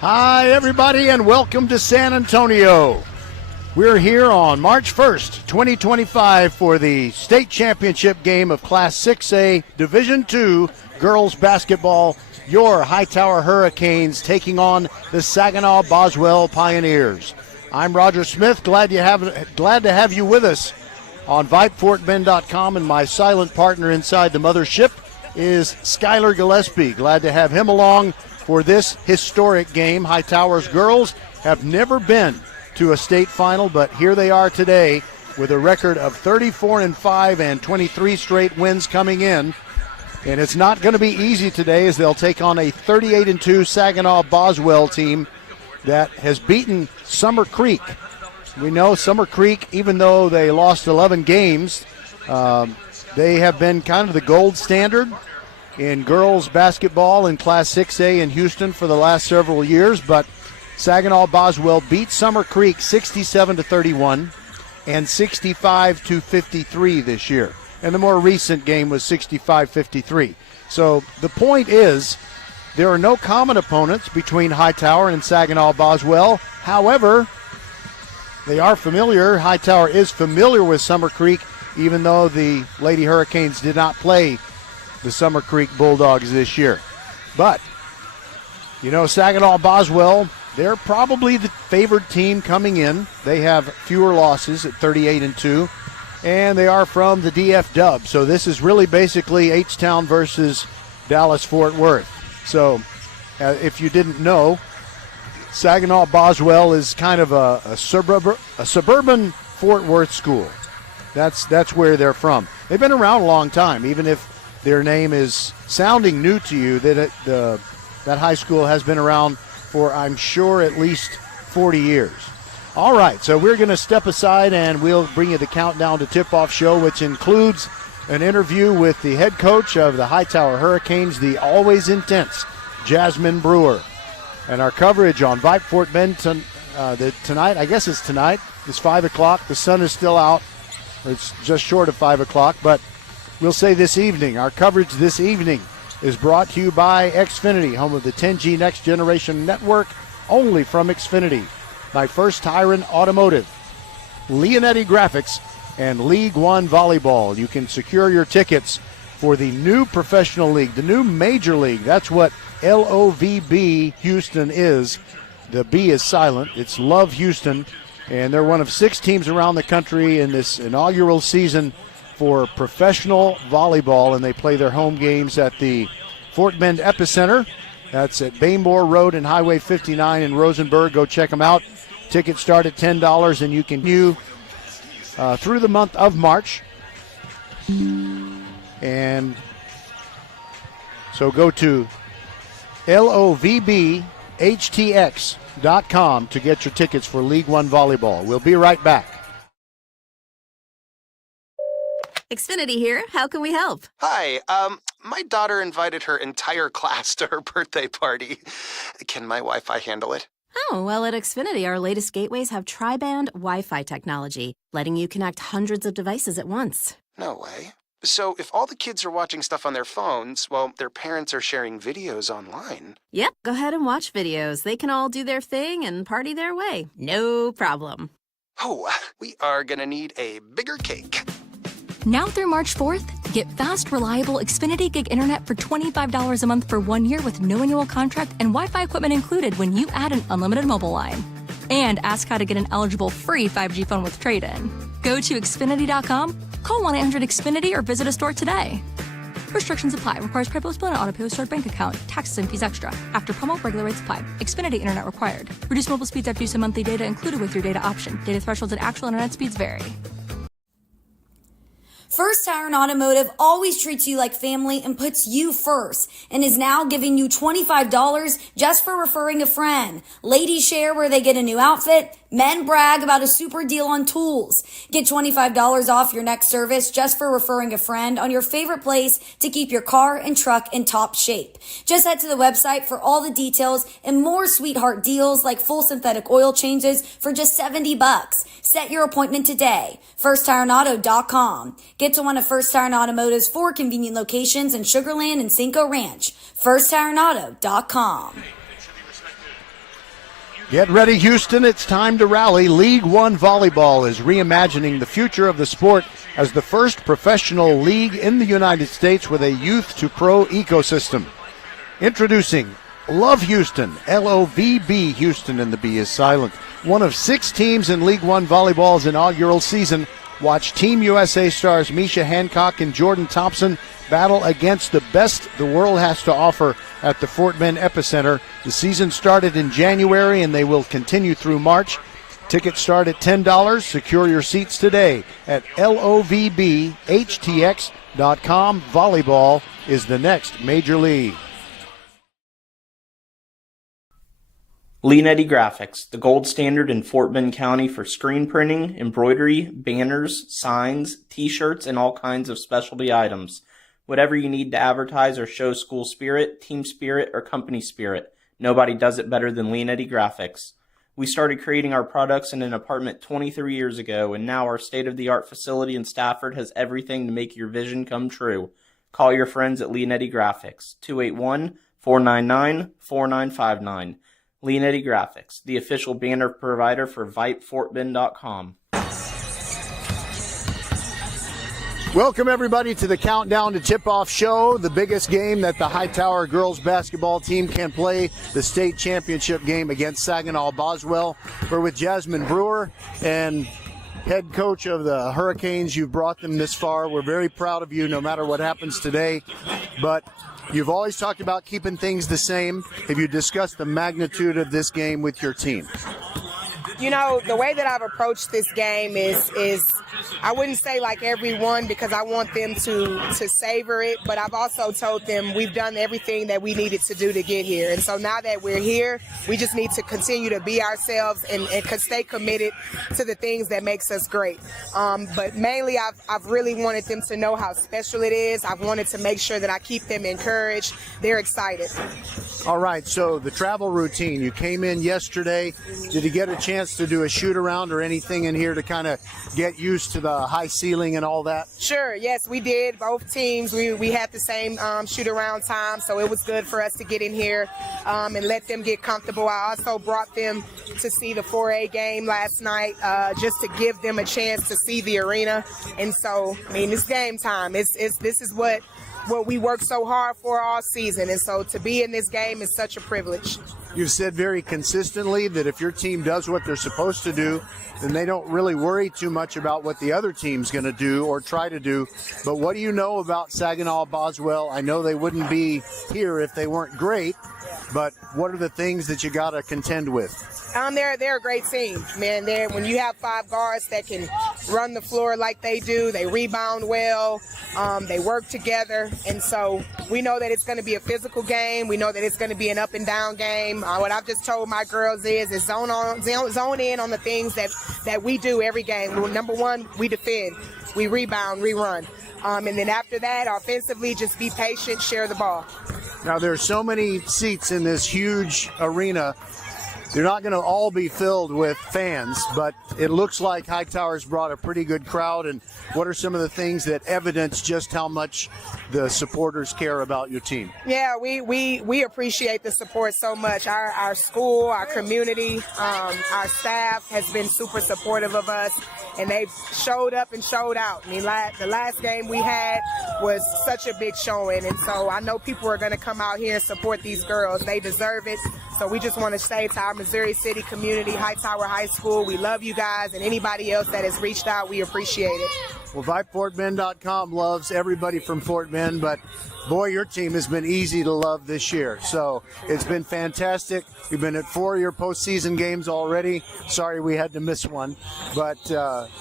Hi, everybody, and welcome to San Antonio. We're here on March 1st, 2025 for the state championship game of Class 6A Division II girls basketball. Your Hightower Hurricanes taking on the Saginaw Boswell Pioneers. I'm Roger Smith. Glad to have you with us on VypeFortBend.com, and my silent partner inside the mothership is Skylar Gillespie. Glad to have him along for this historic game. Hightower's girls have never been to a state final, but here they are today with a record of 34-5 and 23 straight wins coming in. And it's not going to be easy today as they'll take on a 38-2 Saginaw Boswell team that has beaten Summer Creek. We know Summer Creek, even though they lost 11 games, they have been kind of the gold standard in girls basketball in Class 6A in Houston for the last several years. But Saginaw Boswell beat Summer Creek 67-31 and 65-53 this year. And the more recent game was 65-53. So the point is, there are no common opponents between Hightower and Saginaw Boswell. However, they are familiar. Hightower is familiar with Summer Creek, even though the Lady Hurricanes did not play the Summer Creek Bulldogs this year. But, you know, Saginaw Boswell, they're probably the favored team coming in. They have fewer losses at 38-2, and they are from the DF Dub. So this is really basically H-Town versus Dallas-Fort Worth. So if you didn't know, Saginaw Boswell is kind of a suburban Fort Worth school. That's where they're from. They've been around a long time, even if their name is sounding new to you. That high school has been around for, I'm sure, at least 40 years. All right, so we're going to step aside and we'll bring you the Countdown to Tip-Off show, which includes an interview with the head coach of the Hightower Hurricanes, the always intense Jasmine Brewer. And our coverage on Vype Fort Bend tonight, I guess it's tonight, it's 5 o'clock. The sun is still out. It's just short of 5 o'clock, but we'll say this evening, our coverage this evening is brought to you by Xfinity, home of the 10G Next Generation Network, only from Xfinity, by First Tyron Automotive, Leonetti Graphics, and League One Volleyball. You can secure your tickets for the new professional league, the new major league. That's what LOVB Houston is. The B is silent. It's Love Houston, and they're one of 6 teams around the country in this inaugural season for professional volleyball, and they play their home games at the Fort Bend Epicenter. That's at Bainmore Road and Highway 59 in Rosenberg. Go check them out. Tickets start at $10, and you can view through the month of March. And so go to LOVBHTX.com to get your tickets for League One Volleyball. We'll be right back. Xfinity here. How can we help? Hi, my daughter invited her entire class to her birthday party. Can my Wi-Fi handle it? Oh, well, at Xfinity, our latest gateways have tri-band Wi-Fi technology, letting you connect hundreds of devices at once. No way. So if all the kids are watching stuff on their phones, well, their parents are sharing videos online. Yep, go ahead and watch videos. They can all do their thing and party their way. No problem. Oh, we are gonna need a bigger cake. Now through March 4th, get fast, reliable Xfinity Gig Internet for $25 a month for 1 year with no annual contract and Wi-Fi equipment included when you add an unlimited mobile line. And ask how to get an eligible free 5G phone with trade-in. Go to Xfinity.com, call 1-800-XFINITY, or visit a store today. Restrictions apply. Requires PayPal split and auto-pay with stored bank account. Taxes and fees extra. After promo, regular rates apply. Xfinity Internet required. Reduced mobile speeds after use of monthly data included with your data option. Data thresholds and actual internet speeds vary. First Tyron Automotive always treats you like family and puts you first and is now giving you $25 just for referring a friend. Ladies share where they get a new outfit. Men brag about a super deal on tools. Get $25 off your next service just for referring a friend on your favorite place to keep your car and truck in top shape. Just head to the website for all the details and more sweetheart deals like full synthetic oil changes for just $70. Set your appointment today. FirstTyronAuto.com. Get to one of First Tyron Automotive's 4 convenient locations in Sugar Land and Cinco Ranch. FirstTyronAuto.com. Get ready, Houston. It's time to rally. League One Volleyball is reimagining the future of the sport as the first professional league in the United States with a youth-to-pro ecosystem. Introducing Love Houston, L-O-V-B Houston, and the B is silent. One of 6 teams in League One Volleyball's inaugural season. Watch Team USA stars Misha Hancock and Jordan Thompson battle against the best the world has to offer at the Fort Bend Epicenter. The season started in January and they will continue through March. Tickets start at $10. Secure your seats today at lovbhtx.com. Volleyball is the next major league. Leanetti Graphics, the gold standard in Fort Bend County for screen printing, embroidery, banners, signs, t-shirts, and all kinds of specialty items. Whatever you need to advertise or show school spirit, team spirit, or company spirit, nobody does it better than Leanetti Graphics. We started creating our products in an apartment 23 years ago, and now our state-of-the-art facility in Stafford has everything to make your vision come true. Call your friends at Leanetti Graphics, 281-499-4959. Leanetti Graphics, the official banner provider for VypeFortBend.com. Welcome, everybody, to the Countdown to Tip-Off show, the biggest game that the Hightower girls basketball team can play, the state championship game against Saginaw Boswell. We're with Jasmine Brewer and head coach of the Hurricanes. You've brought them this far. We're very proud of you no matter what happens today. But you've always talked about keeping things the same. Have you discussed the magnitude of this game with your team? You know, the way that I've approached this game is I wouldn't say like everyone, because I want them to savor it, but I've also told them we've done everything that we needed to do to get here. And so now that we're here, we just need to continue to be ourselves and stay committed to the things that makes us great. But mainly I've really wanted them to know how special it is. I've wanted to make sure that I keep them encouraged. They're excited. All right, so the travel routine. You came in yesterday. Did you get a chance to do a shoot around or anything in here to kind of get used to the high ceiling and all that? Sure, yes, we did. Both teams, we had the same shoot around time, so it was good for us to get in here and let them get comfortable. I also brought them to see the 4A game last night just to give them a chance to see the arena. And so, I mean, it's game time. This is what we worked so hard for all season, and so to be in this game is such a privilege. You've said very consistently that if your team does what they're supposed to do, then they don't really worry too much about what the other team's going to do or try to do. But what do you know about Saginaw Boswell? I know they wouldn't be here if they weren't great, but what are the things that you got to contend with? They're a great team, man. When you have 5 guards that can run the floor like they do, they rebound well, they work together, and so we know that it's going to be a physical game. We know that it's going to be an up and down game. What I've just told my girls is zone in on the things that we do every game. Well, number one, we defend, we rebound, we run. And then after that, offensively, just be patient, share the ball. Now, there's so many seats in this huge arena. They're not going to all be filled with fans, but it looks like Hightower's brought a pretty good crowd. And what are some of the things that evidence just how much the supporters care about your team? Yeah, we appreciate the support so much. Our school, our community, our staff has been super supportive of us, and they've showed up and showed out. I mean, the last game we had was such a big showing, and so I know people are going to come out here and support these girls. They deserve it. So we just want to say to our Missouri City community, Hightower High School, we love you guys, and anybody else that has reached out, we appreciate it. Well, VypeFortBend.com loves everybody from Fort Bend, but boy, your team has been easy to love this year. So it's been fantastic. We've been at 4 of your postseason games already. Sorry we had to miss one, but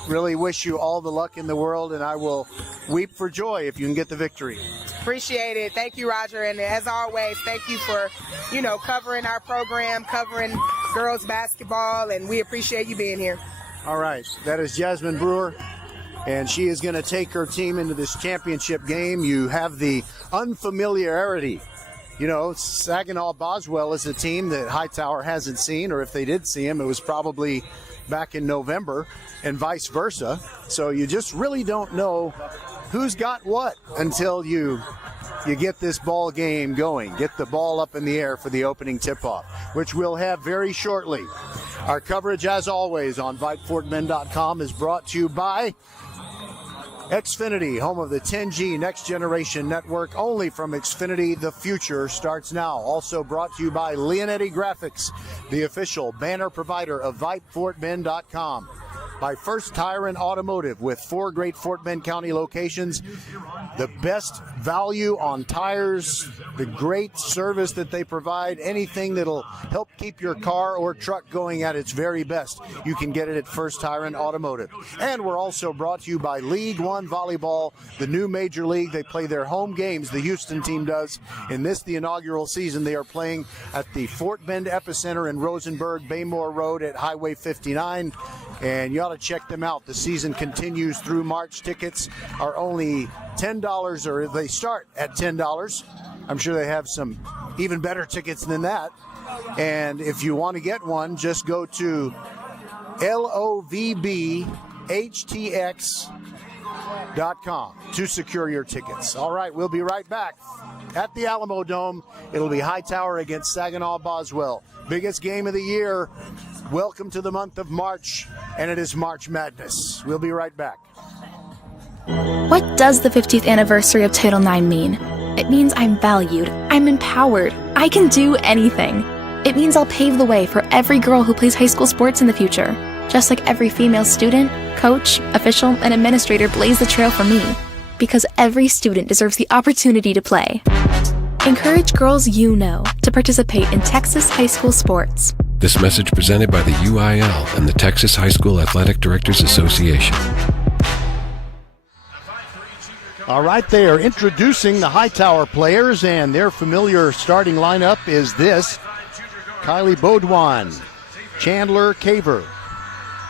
really wish you all the luck in the world, and I will weep for joy if you can get the victory. Appreciate it. Thank you, Roger. And as always, thank you for, covering our program, covering girls basketball, and we appreciate you being here. All right. That is Jasmine Brewer, and she is going to take her team into this championship game. You have the unfamiliarity. Saginaw Boswell is a team that Hightower hasn't seen, or if they did see him, it was probably back in November, and vice versa. So you just really don't know who's got what until you you get this ball game going. Get the ball up in the air for the opening tip-off, which we'll have very shortly. Our coverage, as always, on VypeFortMen.com is brought to you by Xfinity, home of the 10G Next Generation Network. Only from Xfinity, the future starts now. Also brought to you by Leonetti Graphics, the official banner provider of VypeFortMen.com. By First Tire and Automotive, with 4 great Fort Bend County locations. The best value on tires, the great service that they provide, anything that'll help keep your car or truck going at its very best, you can get it at First Tire and Automotive. And we're also brought to you by League One Volleyball, the new major league. They play their home games, the Houston team does. In this, the inaugural season, they are playing at the Fort Bend Epicenter in Rosenberg, Baymore Road at Highway 59. And you ought to check them out. The season continues through March. Tickets are only $10, or they start at $10. I'm sure they have some even better tickets than that. And if you want to get one, just go to lovbhtx.com to secure your tickets. All right, we'll be right back at the Alamo Dome. It'll be Hightower against Saginaw Boswell. Biggest game of the year. Welcome to the month of March, and it is March Madness. We'll be right back. What does the 50th anniversary of Title IX mean? It means I'm valued, I'm empowered, I can do anything. It means I'll pave the way for every girl who plays high school sports in the future, just like every female student, coach, official, and administrator blazed the trail for me, because every student deserves the opportunity to play. Encourage girls you know to participate in Texas high school sports. This message presented by the UIL and the Texas High School Athletic Directors Association. All right, they are introducing the Hightower players, and their familiar starting lineup is this: Kylie Baudouin, Chandler Caver,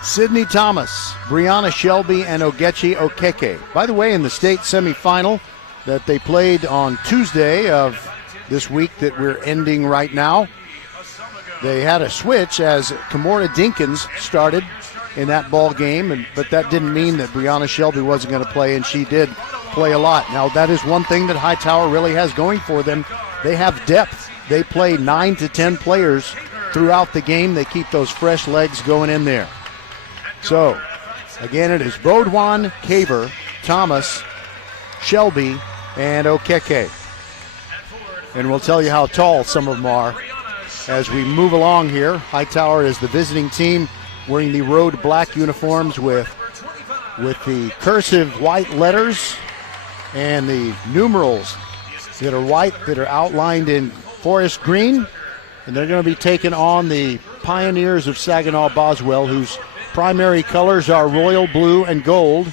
Sydney Thomas, Brianna Shelby, and Ogechi Okeke. By the way, in the state semifinal that they played on Tuesday of this week that we're ending right now, they had a switch as Kimora Dinkins started in that ball game, but that didn't mean that Brianna Shelby wasn't going to play, and she did play a lot. Now, that is one thing that Hightower really has going for them. They have depth. They play 9 to 10 players throughout the game. They keep those fresh legs going in there. So, again, it is Baudouin, Caver, Thomas, Shelby, and Okeke. And we'll tell you how tall some of them are as we move along here. Hightower is the visiting team, wearing the road black uniforms with the cursive white letters and the numerals that are white that are outlined in forest green. And they're going to be taking on the Pioneers of Saginaw Boswell, whose primary colors are royal blue and gold.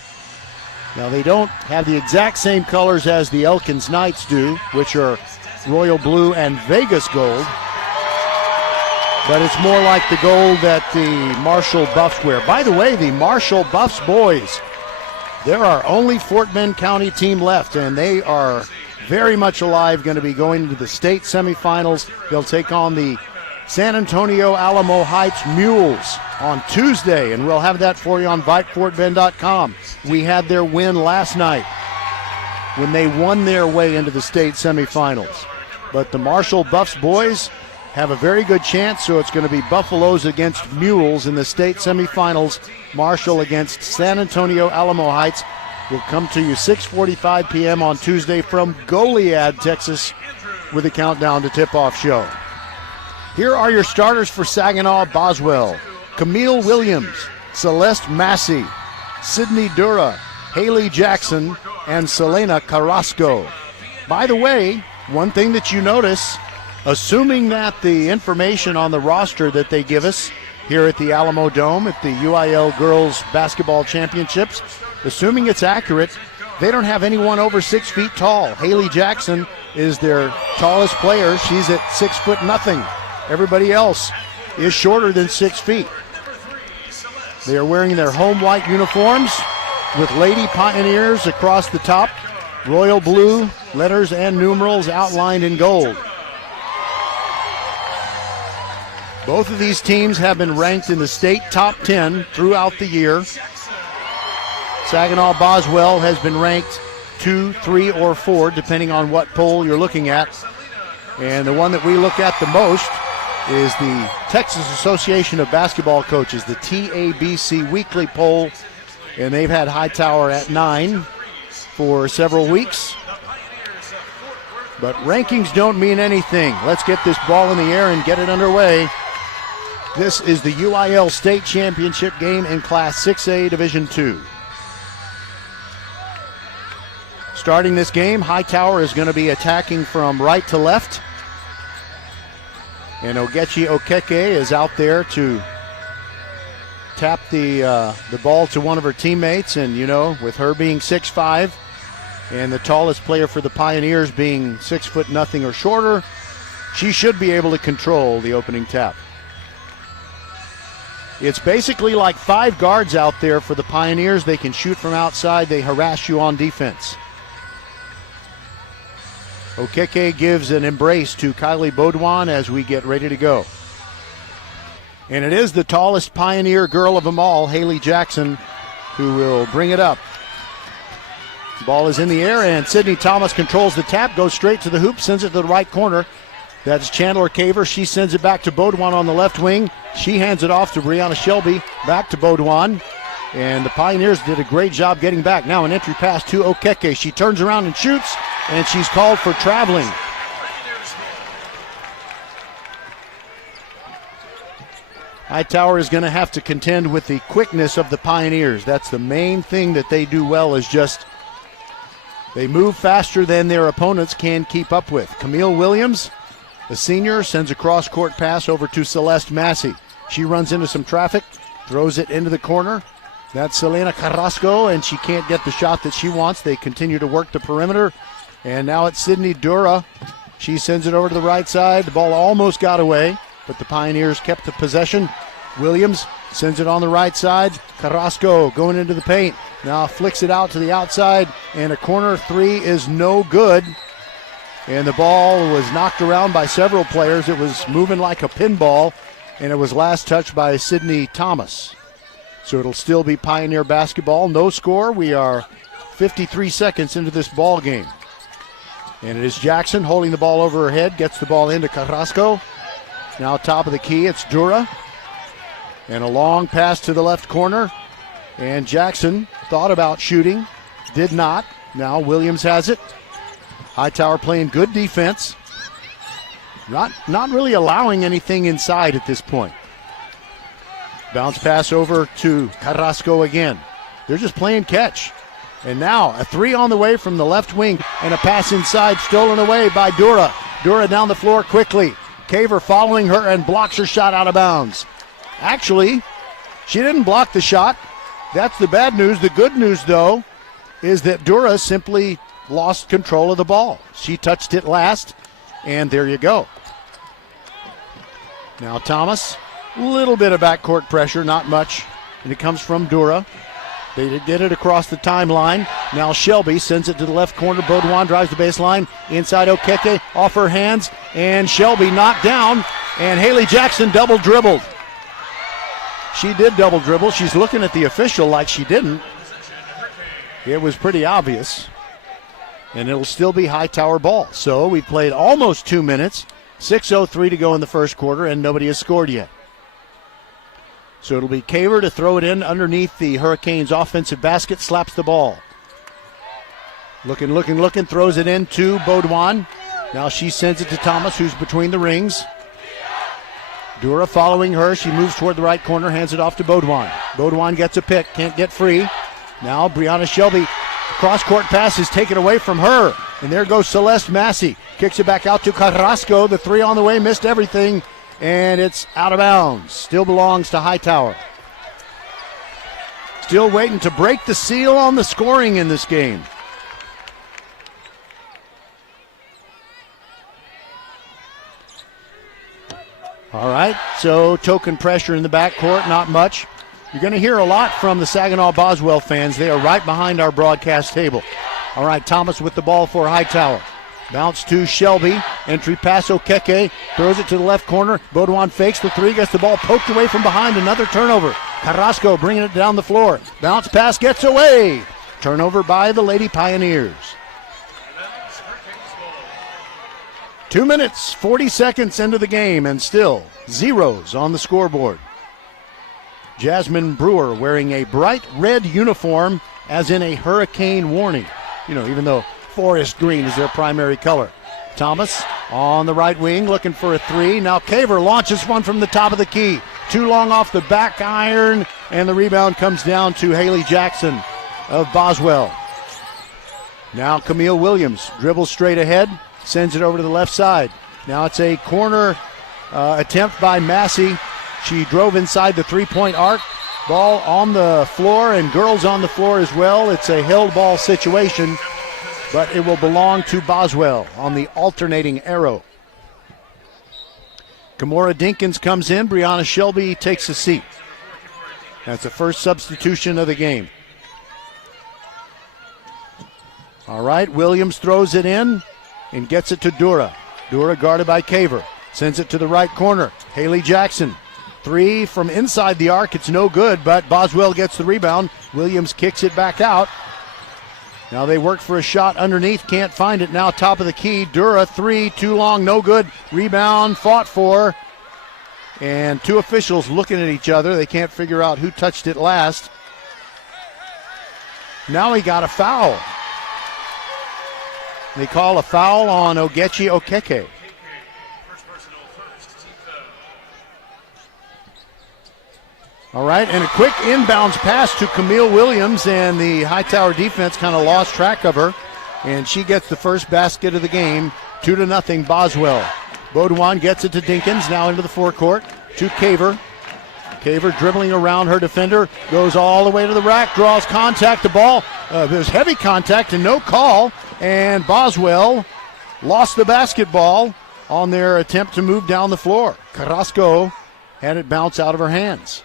Now, they don't have the exact same colors as the Elkins Knights do, which are royal blue and Vegas gold. But it's more like the gold that the Marshall Buffs wear. By the way, the Marshall Buffs boys, there are only Fort Bend County team left, and they are very much alive, going to be going into the state semifinals. They'll take on the San Antonio Alamo Heights Mules on Tuesday, and we'll have that for you on VypeFortBend.com. We had their win last night when they won their way into the state semifinals. But the Marshall Buffs boys have a very good chance, so it's going to be Buffaloes against Mules in the state semifinals. Marshall against San Antonio Alamo Heights will come to you 6:45 p.m. on Tuesday from Goliad, Texas, with a countdown to tip-off show. Here are your starters for Saginaw Boswell: Camille Williams, Celeste Massey, Sydney Dura, Haley Jackson, and Selena Carrasco. By the way, one thing that you notice, assuming that the information on the roster that they give us here at the Alamo Dome at the UIL Girls Basketball Championships, assuming it's accurate, they don't have anyone over 6 feet tall. Haley Jackson is their tallest player. She's at 6 foot nothing. Everybody else is shorter than 6 feet. They are wearing their home white uniforms with Lady Pioneers across the top, royal blue letters and numerals outlined in gold. Both of these teams have been ranked in the state top 10 throughout the year. Saginaw Boswell has been ranked 2, 3, or 4, depending on what poll you're looking at. And the one that we look at the most is the Texas Association of Basketball Coaches, the TABC weekly poll. And they've had Hightower at 9 for several weeks. But rankings don't mean anything. Let's get this ball in the air and get it underway. This is the UIL State Championship game in Class 6A Division II. Starting this game, Hightower is going to be attacking from right to left. And Ogechi Okeke is out there to tap the ball to one of her teammates. And, you know, with her being 6'5", and the tallest player for the Pioneers being 6'0" or shorter, she should be able to control the opening tap. It's basically like 5 guards out there for the Pioneers. They can shoot from outside. They harass you on defense. Okeke gives an embrace to Kylie Baudouin as we get ready to go. And it is the tallest Pioneer girl of them all, Haley Jackson, who will bring it up. Ball is in the air, and Sydney Thomas controls the tap, goes straight to the hoop, sends it to the right corner. That's Chandler Caver. She sends it back to Baudouin on the left wing. She hands it off to Brianna Shelby, back to Baudouin. And the Pioneers did a great job getting back. Now an entry pass to Okeke. She turns around and shoots, and she's called for traveling. Hightower is going to have to contend with the quickness of the Pioneers. That's the main thing that they do well, is just they move faster than their opponents can keep up with. Camille Williams, the senior, sends a cross-court pass over to Celeste Massey. She runs into some traffic, throws it into the corner. That's Selena Carrasco, and she can't get the shot that she wants. They continue to work the perimeter. And now it's Sydney Dura. She sends it over to the right side. The ball almost got away, but the Pioneers kept the possession. Williams sends it on the right side. Carrasco going into the paint. Now flicks it out to the outside, and a corner three is no good. And the ball was knocked around by several players. It was moving like a pinball, and it was last touched by Sydney Thomas. So it'll still be Pioneer basketball. No score. We are 53 seconds into this ball game. And it is Jackson holding the ball over her head, gets the ball into Carrasco. Now top of the key, it's Dura. And a long pass to the left corner. And Jackson thought about shooting, did not. Now Williams has it. Hightower playing good defense. Not really allowing anything inside at this point. Bounce pass over to Carrasco again. They're just playing catch. And now a three on the way from the left wing, and a pass inside stolen away by Dura. Dura down the floor quickly. Caver following her and blocks her shot out of bounds. Actually, she didn't block the shot. That's the bad news. The good news, though, is that Dura simply lost control of the ball. She touched it last, and there you go. Now Thomas, a little bit of backcourt pressure, not much, and it comes from Dura. They did get it across the timeline. Now Shelby sends it to the left corner. Baudouin drives the baseline. Inside Okeke, off her hands, and Shelby knocked down, and Haley Jackson double dribbled. She did double dribble. She's looking at the official like she didn't. It was pretty obvious. And it'll still be Hightower ball. So we've played almost 2 minutes. 6:03 to go in the first quarter, and nobody has scored yet. So it'll be Caver to throw it in underneath the Hurricanes' offensive basket, slaps the ball. Looking, throws it in to Baudouin. Now she sends it to Thomas, who's between the rings. Dura following her. She moves toward the right corner, hands it off to Baudouin. Baudouin gets a pick, can't get free. Now Brianna Shelby, cross-court pass is taken away from her. And there goes Celeste Massey. Kicks it back out to Carrasco. The three on the way, missed everything. And it's out of bounds. Still belongs to Hightower. Still waiting to break the seal on the scoring in this game. All right, so token pressure in the backcourt, not much. You're going to hear a lot from the Saginaw Boswell fans. They are right behind our broadcast table. All right, Thomas with the ball for Hightower. Bounce to Shelby. Entry pass Okeke. Throws it to the left corner. Baudouin fakes the three. Gets the ball poked away from behind. Another turnover. Carrasco bringing it down the floor. Bounce pass gets away. Turnover by the Lady Pioneers. 2 minutes, 40 seconds into the game, and still zeros on the scoreboard. Jasmine Brewer wearing a bright red uniform, as in a hurricane warning. Even though forest green is their primary color. Thomas on the right wing looking for a three. Now Kaver launches one from the top of the key. Too long off the back iron, and the rebound comes down to Haley Jackson of Boswell. Now Camille Williams dribbles straight ahead, sends it over to the left side. Now it's a corner attempt by Massey. She drove inside the three-point arc. Ball on the floor, and girls on the floor as well. It's a held ball situation, but it will belong to Boswell on the alternating arrow. Kamora Dinkins comes in. Brianna Shelby takes a seat. That's the first substitution of the game. All right, Williams throws it in and gets it to Dura. Dura guarded by Kaver. Sends it to the right corner. Haley Jackson. Three from inside the arc. It's no good, but Boswell gets the rebound. Williams kicks it back out. Now they work for a shot underneath. Can't find it. Now top of the key. Dura, three, too long, no good. Rebound, fought for. And two officials looking at each other. They can't figure out who touched it last. Now he got a foul. They call a foul on Ogechi Okeke. All right, and a quick inbounds pass to Camille Williams, and the Hightower defense kind of lost track of her, and she gets the first basket of the game, 2-0 Boswell. Baudouin gets it to Dinkins, now into the forecourt, to Kaver. Kaver dribbling around her defender, goes all the way to the rack, draws contact, the ball, there's heavy contact and no call, and Boswell lost the basketball on their attempt to move down the floor. Carrasco had it bounce out of her hands.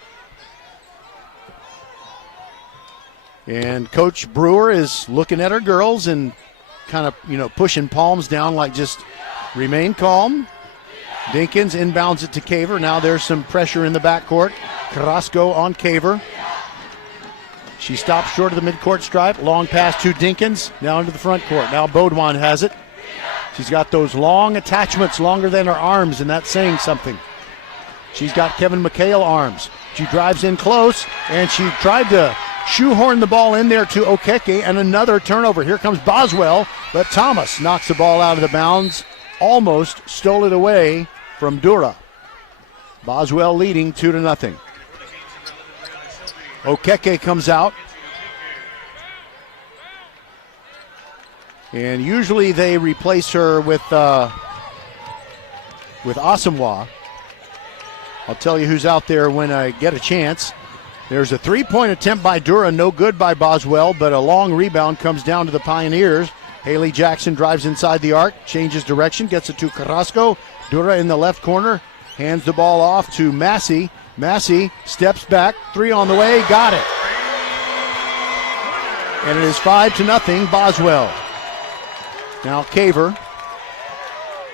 And Coach Brewer is looking at her girls and kind of, pushing palms down like just remain calm. Dinkins inbounds it to Kaver. Now there's some pressure in the backcourt. Carrasco on Kaver. She stops short of the midcourt stripe. Long pass to Dinkins. Now into the front court. Now Baudouin has it. She's got those long attachments, longer than her arms, and that's saying something. She's got Kevin McHale arms. She drives in close, and she tried to shoehorn the ball in there to Okeke, and another turnover. Here comes Boswell, but Thomas knocks the ball out of the bounds. Almost stole it away from Dura. Boswell leading 2-0. Okeke comes out. And usually they replace her with Asamoah. I'll tell you who's out there when I get a chance. There's a three-point attempt by Dura, no good by Boswell, but a long rebound comes down to the Pioneers. Haley Jackson drives inside the arc, changes direction, gets it to Carrasco. Dura in the left corner, hands the ball off to Massey. Massey steps back, three on the way, got it. And it is 5-0 Boswell. Now Kaver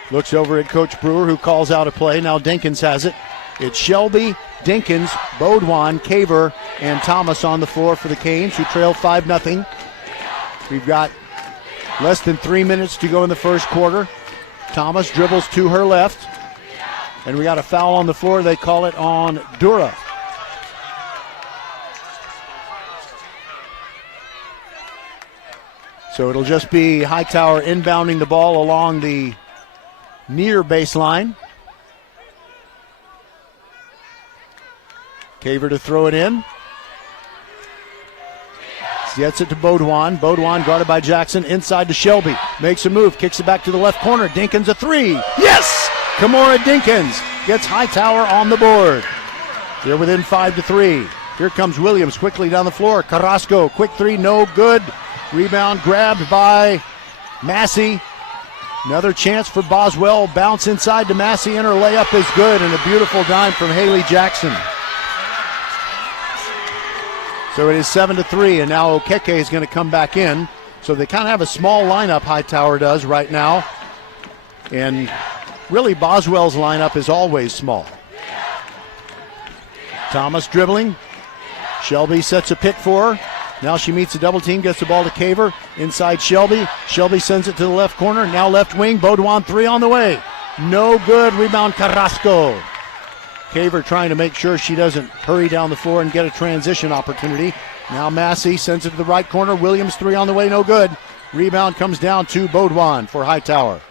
looks over at Coach Brewer, who calls out a play. Now Dinkins has it. It's Shelby, Dinkins, Baudouin, Kaver, and Thomas on the floor for the Canes, who trail 5-0. We've got less than 3 minutes to go in the first quarter. Thomas dribbles to her left, and we got a foul on the floor. They call it on Dura. So it'll just be Hightower inbounding the ball along the near baseline. Kaver to throw it in. Gets it to Baudouin. Baudouin guarded by Jackson. Inside to Shelby. Makes a move. Kicks it back to the left corner. Dinkins a three. Yes! Kamora Dinkins gets Hightower on the board. They're within 5-3. Here comes Williams quickly down the floor. Carrasco, quick three, no good. Rebound grabbed by Massey. Another chance for Boswell. Bounce inside to Massey, and her layup is good, and a beautiful dime from Haley Jackson. So it is 7-3, and now Okeke is going to come back in. So they kind of have a small lineup, Hightower does right now. And really Boswell's lineup is always small. Thomas dribbling. Shelby sets a pick for her. Now she meets a double team, gets the ball to Caver. Inside Shelby. Shelby sends it to the left corner. Now left wing. Baudouin 3 on the way. No good. Rebound Carrasco. Caver trying to make sure she doesn't hurry down the floor and get a transition opportunity. Now Massey sends it to the right corner. Williams 3 on the way. No good. Rebound comes down to Baudouin for Hightower.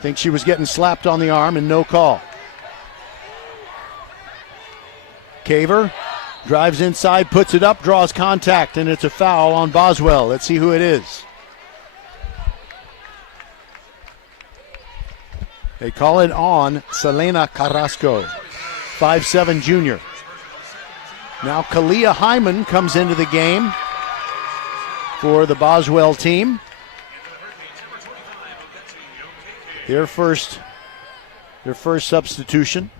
Think she was getting slapped on the arm and no call. Caver drives inside, puts it up, draws contact, and it's a foul on Boswell. Let's see who it is. They call it on Selena Carrasco, 5'7" junior. Now Kalia Hyman comes into the game for the Boswell team. Their first substitution.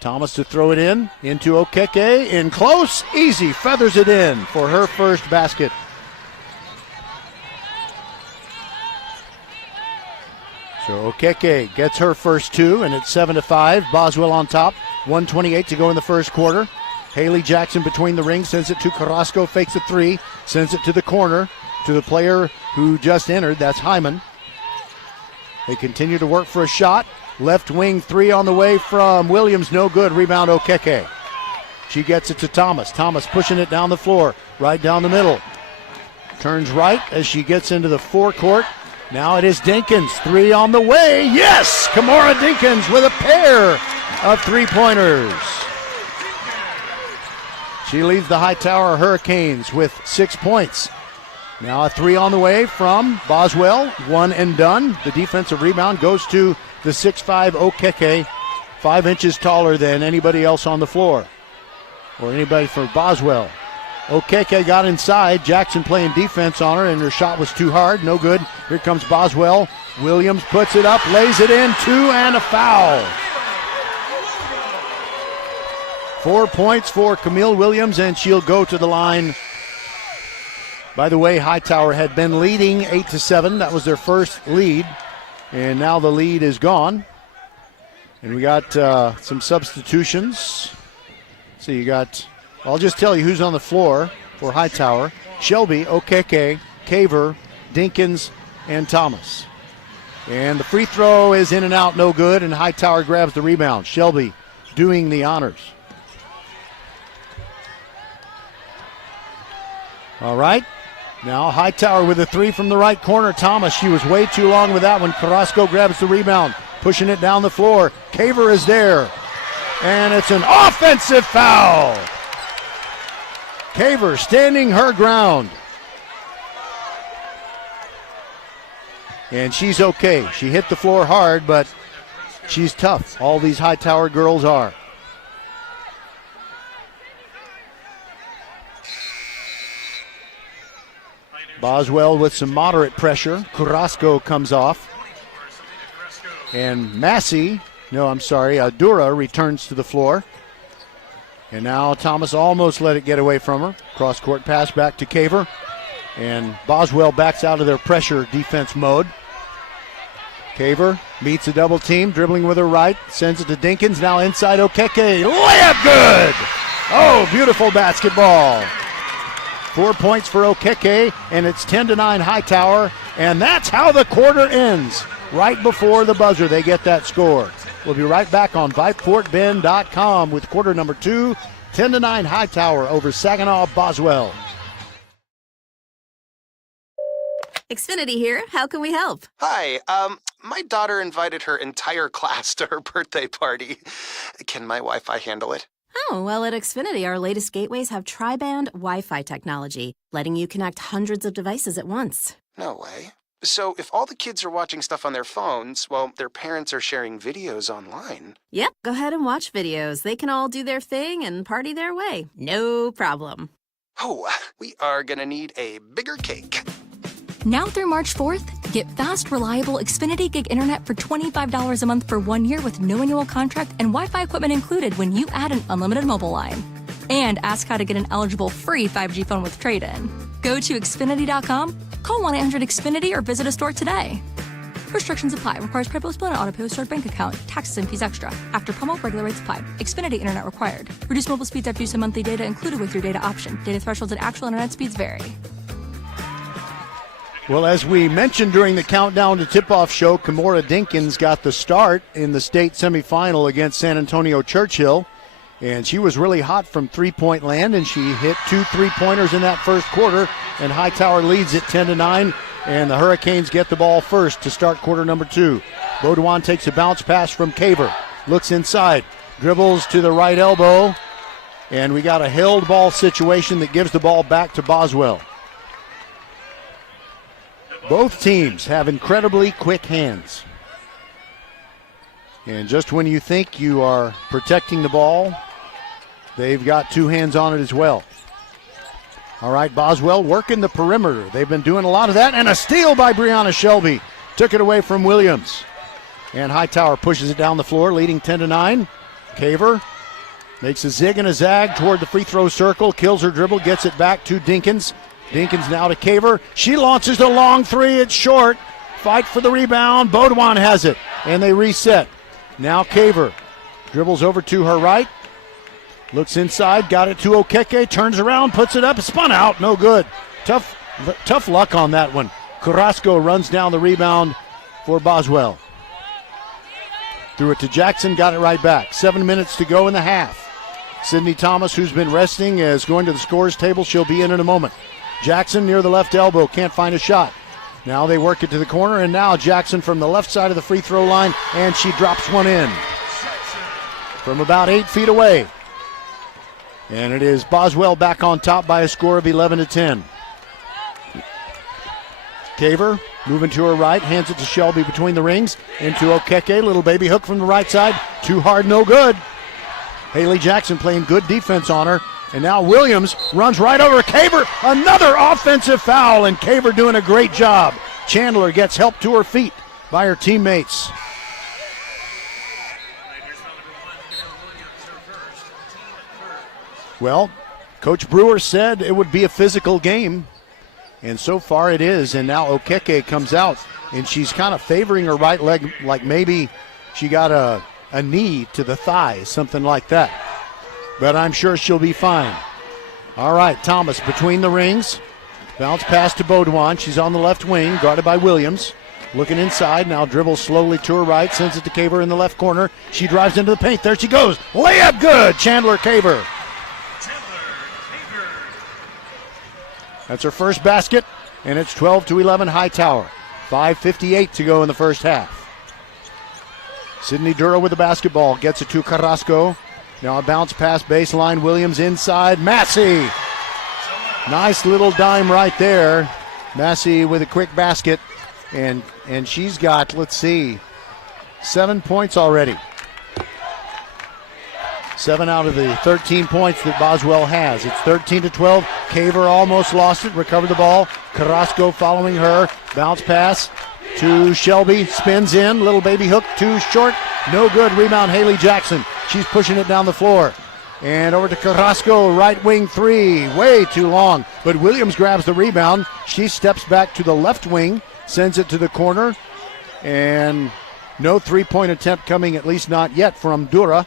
Thomas to throw it into Okeke, in close, easy, feathers it in for her first basket. So Okeke gets her first 2, and it's 7-5. Boswell on top, 1:28 to go in the first quarter. Haley Jackson between the rings, sends it to Carrasco, fakes a 3, sends it to the corner, to the player who just entered, that's Hyman. They continue to work for a shot. Left wing 3 on the way from Williams, no good. Rebound Okeke. She gets it to Thomas. Thomas pushing it down the floor, right down the middle. Turns right as she gets into the forecourt. Now it is Dinkins, 3 on the way. Yes! Kamora Dinkins with a pair of 3-pointers. She leads the Hightower Hurricanes with 6 points. Now a 3 on the way from Boswell, 1 and done. The defensive rebound goes to the 6'5" Okeke, 5 inches taller than anybody else on the floor, or anybody for Boswell. Okeke got inside. Jackson playing defense on her, and her shot was too hard. No good. Here comes Boswell. Williams puts it up, lays it in, 2 and a foul. 4 points for Camille Williams, and she'll go to the line. By the way, Hightower had been leading 8-7. That was their first lead. And now the lead is gone. And we got some substitutions. So you got, I'll just tell you who's on the floor for Hightower. Shelby, Okeke, Caver, Dinkins, and Thomas. And the free throw is in and out, no good, and Hightower grabs the rebound. Shelby doing the honors. All right. Now Hightower with a 3 from the right corner. Thomas, she was way too long with that one. Carrasco grabs the rebound, pushing it down the floor. Caver is there, and it's an offensive foul. Caver standing her ground. And she's okay. She hit the floor hard, but she's tough. All these Hightower girls are. Boswell with some moderate pressure. Carrasco comes off. And Dura returns to the floor. And now Thomas almost let it get away from her. Cross-court pass back to Caver. And Boswell backs out of their pressure defense mode. Caver meets a double team, dribbling with her right. Sends it to Dinkins. Now inside Okeke. Layup good! Oh, beautiful basketball. 4 points for Okeke, and it's 10-9 Hightower, and that's how the quarter ends. Right before the buzzer, they get that score. We'll be right back on VypeFortBend.com with quarter number 2, 10-9 Hightower over Saginaw Boswell. Xfinity here. How can we help? Hi, my daughter invited her entire class to her birthday party. Can my Wi-Fi handle it? Oh, well, at Xfinity, our latest gateways have tri-band Wi-Fi technology, letting you connect hundreds of devices at once. No way. So if all the kids are watching stuff on their phones, well, their parents are sharing videos online. Yep, go ahead and watch videos. They can all do their thing and party their way. No problem. Oh, we are gonna need a bigger cake. Now through March 4th, get fast, reliable Xfinity Gig Internet for $25 a month for 1 year with no annual contract and Wi-Fi equipment included when you add an unlimited mobile line. And ask how to get an eligible free 5G phone with trade-in. Go to Xfinity.com, call 1-800-XFINITY, or visit a store today. Restrictions apply. Requires credit bill and auto pay with stored bank account. Taxes and fees extra. After promo, regular rates apply. Xfinity internet required. Reduced mobile speeds after use of monthly data included with your data option. Data thresholds and actual internet speeds vary. Well, as we mentioned during the countdown to tip-off show, Kimora Dinkins got the start in the state semifinal against San Antonio Churchill. And she was really hot from three-point land, and she hit 2 3-pointers in that first quarter. And Hightower leads it 10-9, and the Hurricanes get the ball first to start quarter number 2. Baudouin takes a bounce pass from Caver, looks inside, dribbles to the right elbow, and we got a held ball situation that gives the ball back to Boswell. Both teams have incredibly quick hands. And just when you think you are protecting the ball, they've got 2 hands on it as well. All right, Boswell working the perimeter. They've been doing a lot of that. And a steal by Brianna Shelby. Took it away from Williams. And Hightower pushes it down the floor, leading 10-9. Caver makes a zig and a zag toward the free throw circle. Kills her dribble, gets it back to Dinkins. Dinkins now to Caver. She launches the long 3. It's short. Fight for the rebound. Baudouin has it. And they reset. Now Caver dribbles over to her right. Looks inside. Got it to Okeke. Turns around. Puts it up. Spun out. No good. Tough luck on that one. Carrasco runs down the rebound for Boswell. Threw it to Jackson. Got it right back. 7 minutes to go in the half. Sydney Thomas, who's been resting, is going to the scorer's table. She'll be in a moment. Jackson near the left elbow, can't find a shot. Now they work it to the corner, and now Jackson from the left side of the free throw line, and she drops one in from about 8 feet away. And it is Boswell back on top by a score of 11-10. Caver moving to her right, hands it to Shelby between the rings, into Okeke, little baby hook from the right side, too hard, no good. Haley Jackson playing good defense on her. And now Williams runs right over Caver. Another offensive foul, and Caver doing a great job. Chandler gets help to her feet by her teammates. Well, Coach Brewer said it would be a physical game, and so far it is. And now Okeke comes out, and she's kind of favoring her right leg, like maybe she got a knee to the thigh, something like that. But I'm sure she'll be fine. All right, Thomas between the rings. Bounce pass to Baudouin. She's on the left wing, guarded by Williams. Looking inside, now dribbles slowly to her right, sends it to Caver in the left corner. She drives into the paint. There she goes. Layup good, Chandler Caver. That's her first basket, and it's 12-11 Hightower. 5:58 to go in the first half. Sydney Dura with the basketball, gets it to Carrasco. Now a bounce pass baseline, Williams inside, Massey. Nice little dime right there. Massey with a quick basket, and she's got, 7 points already. 7 out of the 13 points that Boswell has. It's 13-12. Caver almost lost it, recovered the ball. Carrasco following her. Bounce pass to Shelby, spins in, little baby hook, too short, no good. Rebound Haley Jackson. She's pushing it down the floor. And over to Carrasco, right wing 3, way too long. But Williams grabs the rebound. She steps back to the left wing, sends it to the corner. And no three-point attempt coming, at least not yet, from Dura.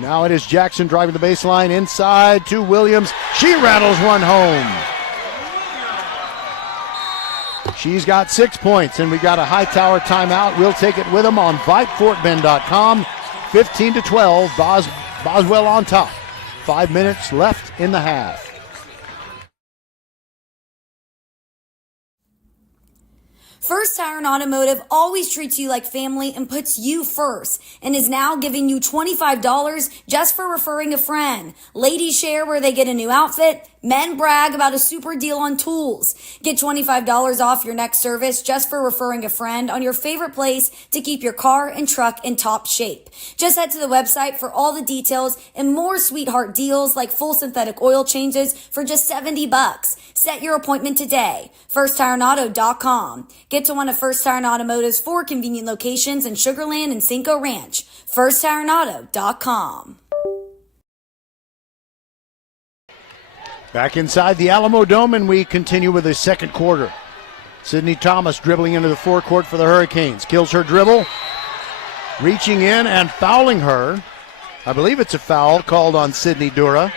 Now it is Jackson driving the baseline inside to Williams. She rattles one home. She's got 6 points, and we got a Hightower timeout. We'll take it with them on VypeFortBend.com. 15-12, Boswell on top. 5 minutes left in the half. First Tire and Automotive always treats you like family and puts you first, and is now giving you $25 just for referring a friend. Ladies share where they get a new outfit. Men brag about a super deal on tools. Get $25 off your next service just for referring a friend on your favorite place to keep your car and truck in top shape. Just head to the website for all the details and more sweetheart deals like full synthetic oil changes for just $70. Set your appointment today. FirstTireAndAuto.com. Get to one of First Tire and Automotive's 4 convenient locations in Sugar Land and Cinco Ranch. FirstTireAndAuto.com. Back inside the Alamo Dome, and we continue with the second quarter. Sydney Thomas dribbling into the forecourt for the Hurricanes. Kills her dribble. Reaching in and fouling her. I believe it's a foul called on Sydney Dura.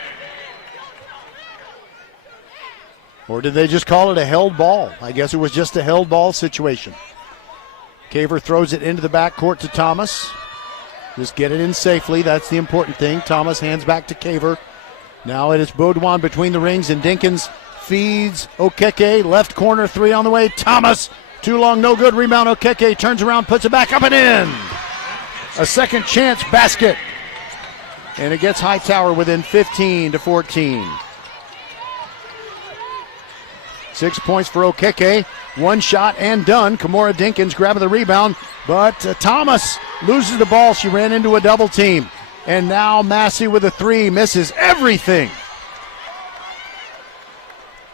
Or did they just call it a held ball? I guess it was just a held ball situation. Caver throws it into the backcourt to Thomas. Just get it in safely. That's the important thing. Thomas hands back to Caver. Now it is Baudouin between the rings, and Dinkins feeds Okeke. Left corner, three on the way. Thomas, too long, no good. Rebound, Okeke turns around, puts it back up and in. A second chance basket. And it gets Hightower within 15-14. 6 points for Okeke. One shot and done. Kimora Dinkins grabbing the rebound, but Thomas loses the ball. She ran into a double team. And now Massey with a three, misses everything.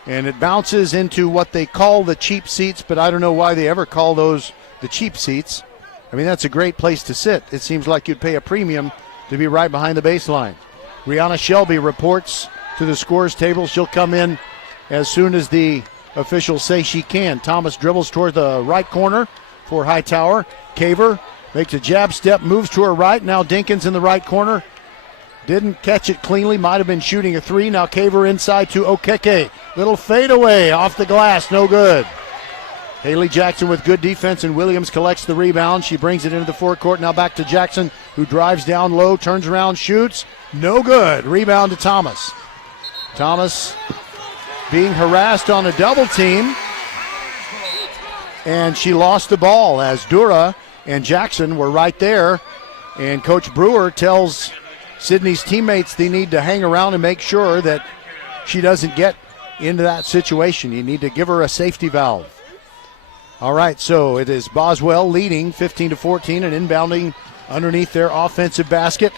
And it bounces into what they call the cheap seats, but I don't know why they ever call those the cheap seats. I mean, that's a great place to sit. It seems like you'd pay a premium to be right behind the baseline. Rihanna Shelby reports to the scores table. She'll come in as soon as the officials say she can. Thomas dribbles toward the right corner for Hightower. Caver makes a jab step, moves to her right. Now Dinkins in the right corner. Didn't catch it cleanly, might have been shooting a three. Now Caver inside to Okeke. Little fadeaway off the glass, no good. Haley Jackson with good defense, and Williams collects the rebound. She brings it into the forecourt. Now back to Jackson, who drives down low, turns around, shoots. No good. Rebound to Thomas. Thomas being harassed on a double team, and she lost the ball as Dura and Jackson were right there. And Coach Brewer tells Sydney's teammates they need to hang around and make sure that she doesn't get into that situation. You need to give her a safety valve. All right, so it is Boswell leading 15-14 and inbounding underneath their offensive basket.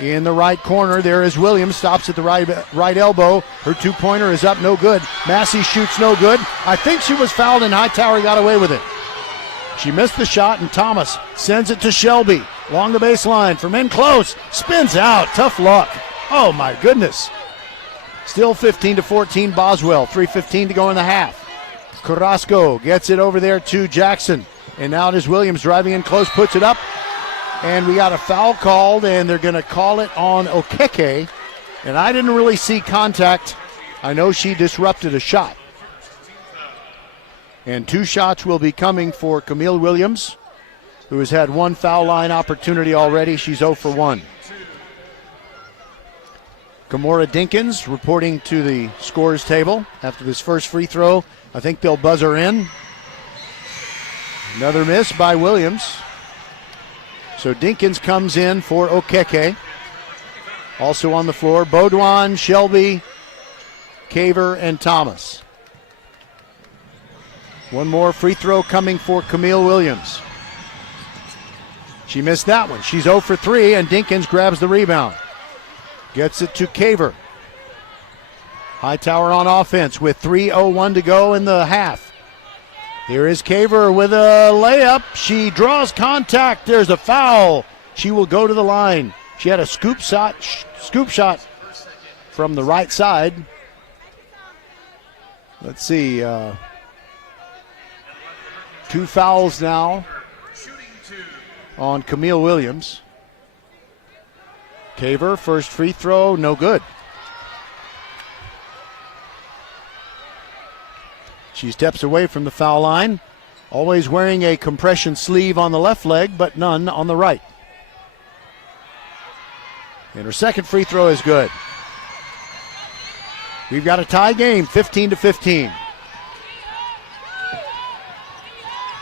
In the right corner, there is Williams, stops at the right elbow. Her two-pointer is up, no good. Massey shoots, no good. I think she was fouled, and Hightower got away with it. She missed the shot, and Thomas sends it to Shelby. Along the baseline, from in close, spins out, tough luck. Oh my goodness. Still 15-14 Boswell, 3:15 to go in the half. Carrasco gets it over there to Jackson. And now it is Williams driving in close, puts it up. And we got a foul called, and they're going to call it on Okeke. And I didn't really see contact. I know she disrupted a shot. And two shots will be coming for Camille Williams, who has had one foul line opportunity already. She's 0 for 1. Kimora Dinkins reporting to the scores table after this first free throw. I think they'll buzz her in. Another miss by Williams. So Dinkins comes in for Okeke. Also on the floor, Baudouin, Shelby, Caver, and Thomas. One more free throw coming for Camille Williams. She missed that one. She's 0 for 3, and Dinkins grabs the rebound. Gets it to Caver. Hightower on offense with 3:01 to go in the half. Here is Caver with a layup. She draws contact. There's a foul. She will go to the line. She had a scoop shot from the right side. Let's see. 2 fouls now on Camille Williams. Caver, first free throw, no good. She steps away from the foul line, always wearing a compression sleeve on the left leg, but none on the right. And her second free throw is good. We've got a tie game, 15-15.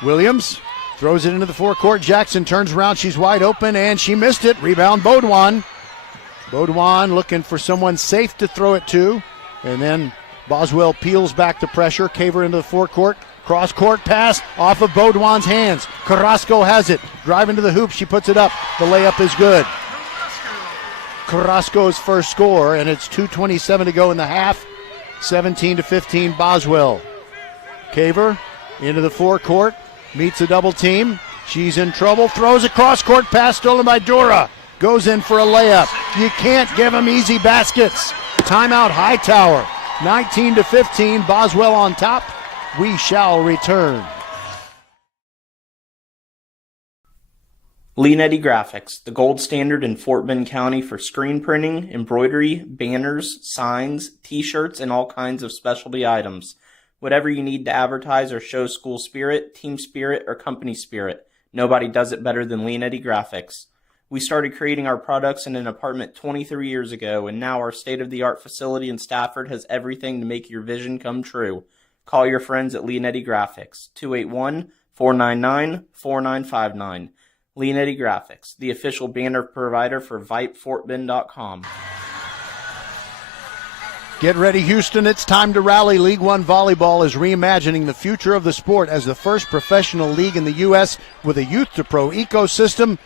Williams throws it into the forecourt. Jackson turns around. She's wide open, and she missed it. Rebound, Baudouin. Baudouin looking for someone safe to throw it to. And then Boswell peels back the pressure. Caver into the forecourt. Cross-court pass off of Baudouin's hands. Carrasco has it. Driving to the hoop. She puts it up. The layup is good. Carrasco's first score, and it's 2:27 to go in the half. 17-15 Boswell. Caver into the forecourt. Meets a double team. She's in trouble. Throws a cross-court pass stolen by Dura. Goes in for a layup. You can't give them easy baskets. Timeout Hightower. 19-15. Boswell on top. We shall return. Leonetti Graphics, the gold standard in Fort Bend County for screen printing, embroidery, banners, signs, t-shirts, and all kinds of specialty items. Whatever you need to advertise or show school spirit, team spirit, or company spirit, nobody does it better than Leonetti Graphics. We started creating our products in an apartment 23 years ago, and now our state-of-the-art facility in Stafford has everything to make your vision come true. Call your friends at Leonetti Graphics, 281-499-4959. Leonetti Graphics, the official banner provider for VypeFortBend.com. Get ready, Houston. It's time to rally. League One Volleyball is reimagining the future of the sport as the first professional league in the U.S. with a youth-to-pro ecosystem.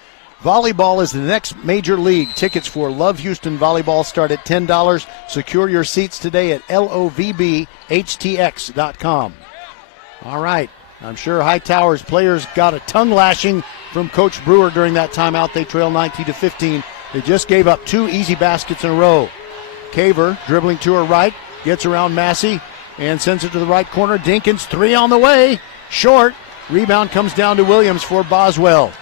Volleyball is the next major league. Tickets for Love Houston Volleyball start at $10. Secure your seats today at lovbhtx.com. All right. I'm sure Hightower's players got a tongue lashing from Coach Brewer during that timeout. They trail 19-15. They just gave up 2 easy baskets in a row. Caver dribbling to her right, gets around Massey and sends it to the right corner. Dinkins, 3 on the way, short. Rebound comes down to Williams for Boswell.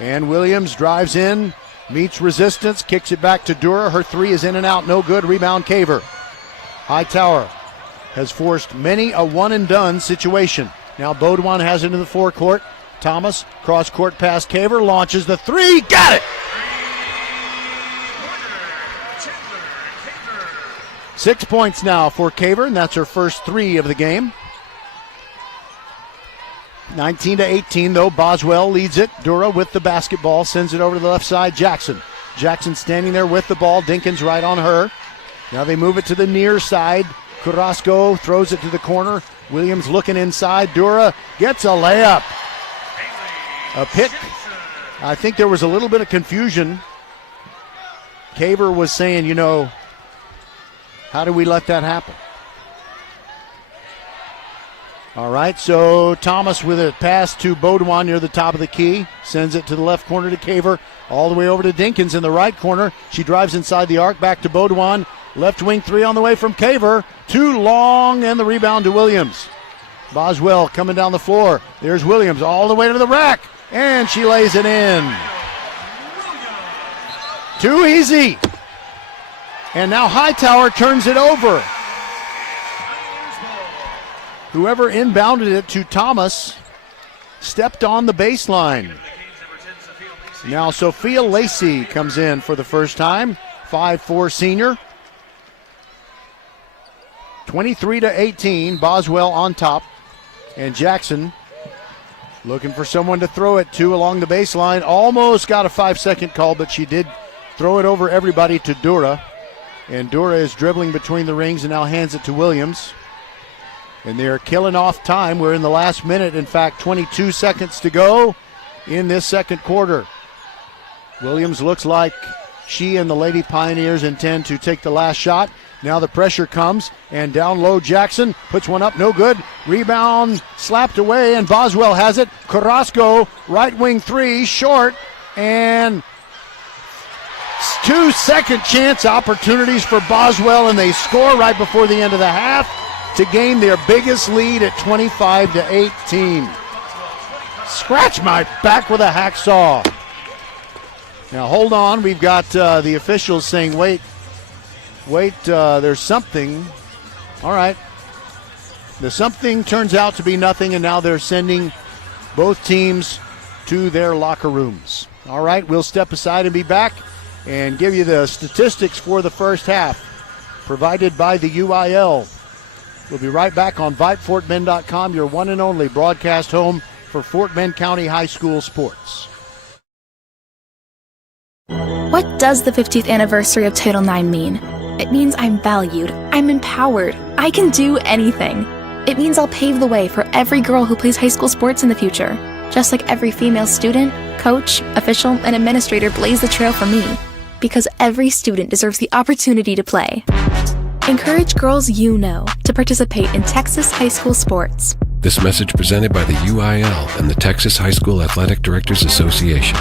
And Williams drives in, meets resistance, kicks it back to Dura. Her 3 is in and out, no good. Rebound Caver. Hightower has forced many a one-and-done situation. Now Baudouin has it in the forecourt. Thomas, cross-court pass. Caver launches the 3. Got it! 6 points now for Caver, and that's her first 3 of the game. 19-18, though. Boswell leads it. Dura with the basketball, sends it over to the left side. Jackson standing there with the ball. Dinkins right on her. Now they move it to the near side. Carrasco throws it to the corner. Williams looking inside. Dura gets a layup. A pick. I think there was a little bit of confusion. Caver was saying, how do we let that happen? All right, so Thomas with a pass to Baudouin near the top of the key. Sends it to the left corner to Caver. All the way over to Dinkins in the right corner. She drives inside the arc, back to Baudouin. Left wing 3 on the way from Caver. Too long, and the rebound to Williams. Boswell coming down the floor. There's Williams all the way to the rack, and she lays it in. Too easy. And now Hightower turns it over. Whoever inbounded it to Thomas stepped on the baseline. Now Sophia Lacey comes in for the first time. 5'4" senior. 23-18, Boswell on top. And Jackson looking for someone to throw it to along the baseline. Almost got a 5-second call, but she did throw it over everybody to Dura. And Dura is dribbling between the rings and now hands it to Williams. And they're killing off time. We're in the last minute. In fact, 22 seconds to go in this second quarter. Williams looks like she and the Lady Pioneers intend to take the last shot. Now the pressure comes, and down low Jackson puts one up, no good. Rebound slapped away, and Boswell has it. Carrasco, right wing 3, short, and 2 second chance opportunities for Boswell, and they score right before the end of the half to gain their biggest lead at 25-18. Scratch my back with a hacksaw. Now hold on, we've got the officials saying, wait, there's something. All right. The something turns out to be nothing, and now they're sending both teams to their locker rooms. All right, we'll step aside and be back and give you the statistics for the first half provided by the UIL. We'll be right back on VypeFortBend.com, your one and only broadcast home for Fort Bend County High School sports. What does the 50th anniversary of Title IX mean? It means I'm valued, I'm empowered, I can do anything. It means I'll pave the way for every girl who plays high school sports in the future, just like every female student, coach, official, and administrator blaze the trail for me, because every student deserves the opportunity to play. Encourage girls you know to participate in Texas high school sports. This message presented by the UIL and the Texas High School Athletic Directors Association.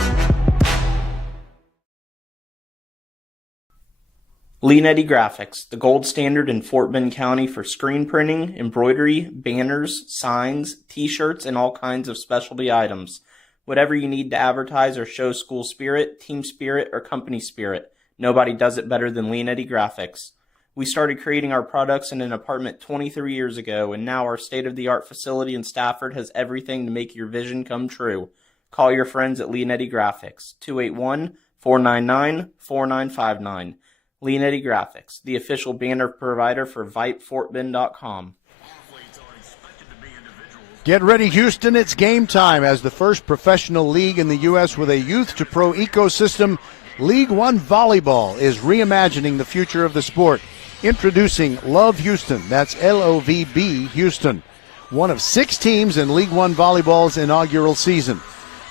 Lee Netty Graphics, the gold standard in Fort Bend County for screen printing, embroidery, banners, signs, t-shirts, and all kinds of specialty items. Whatever you need to advertise or show school spirit, team spirit, or company spirit, nobody does it better than Lee Netty Graphics. We started creating our products in an apartment 23 years ago, and now our state-of-the-art facility in Stafford has everything to make your vision come true. Call your friends at Lee Netty Graphics, 281-499-4959. Lee Netty Graphics, the official banner provider for VypeFortBend.com. Get ready, Houston. It's game time as the first professional league in the U.S. with a youth-to-pro ecosystem. League One Volleyball is reimagining the future of the sport. Introducing Love Houston, that's L-O-V-B Houston, one of 6 teams in League One Volleyball's inaugural season.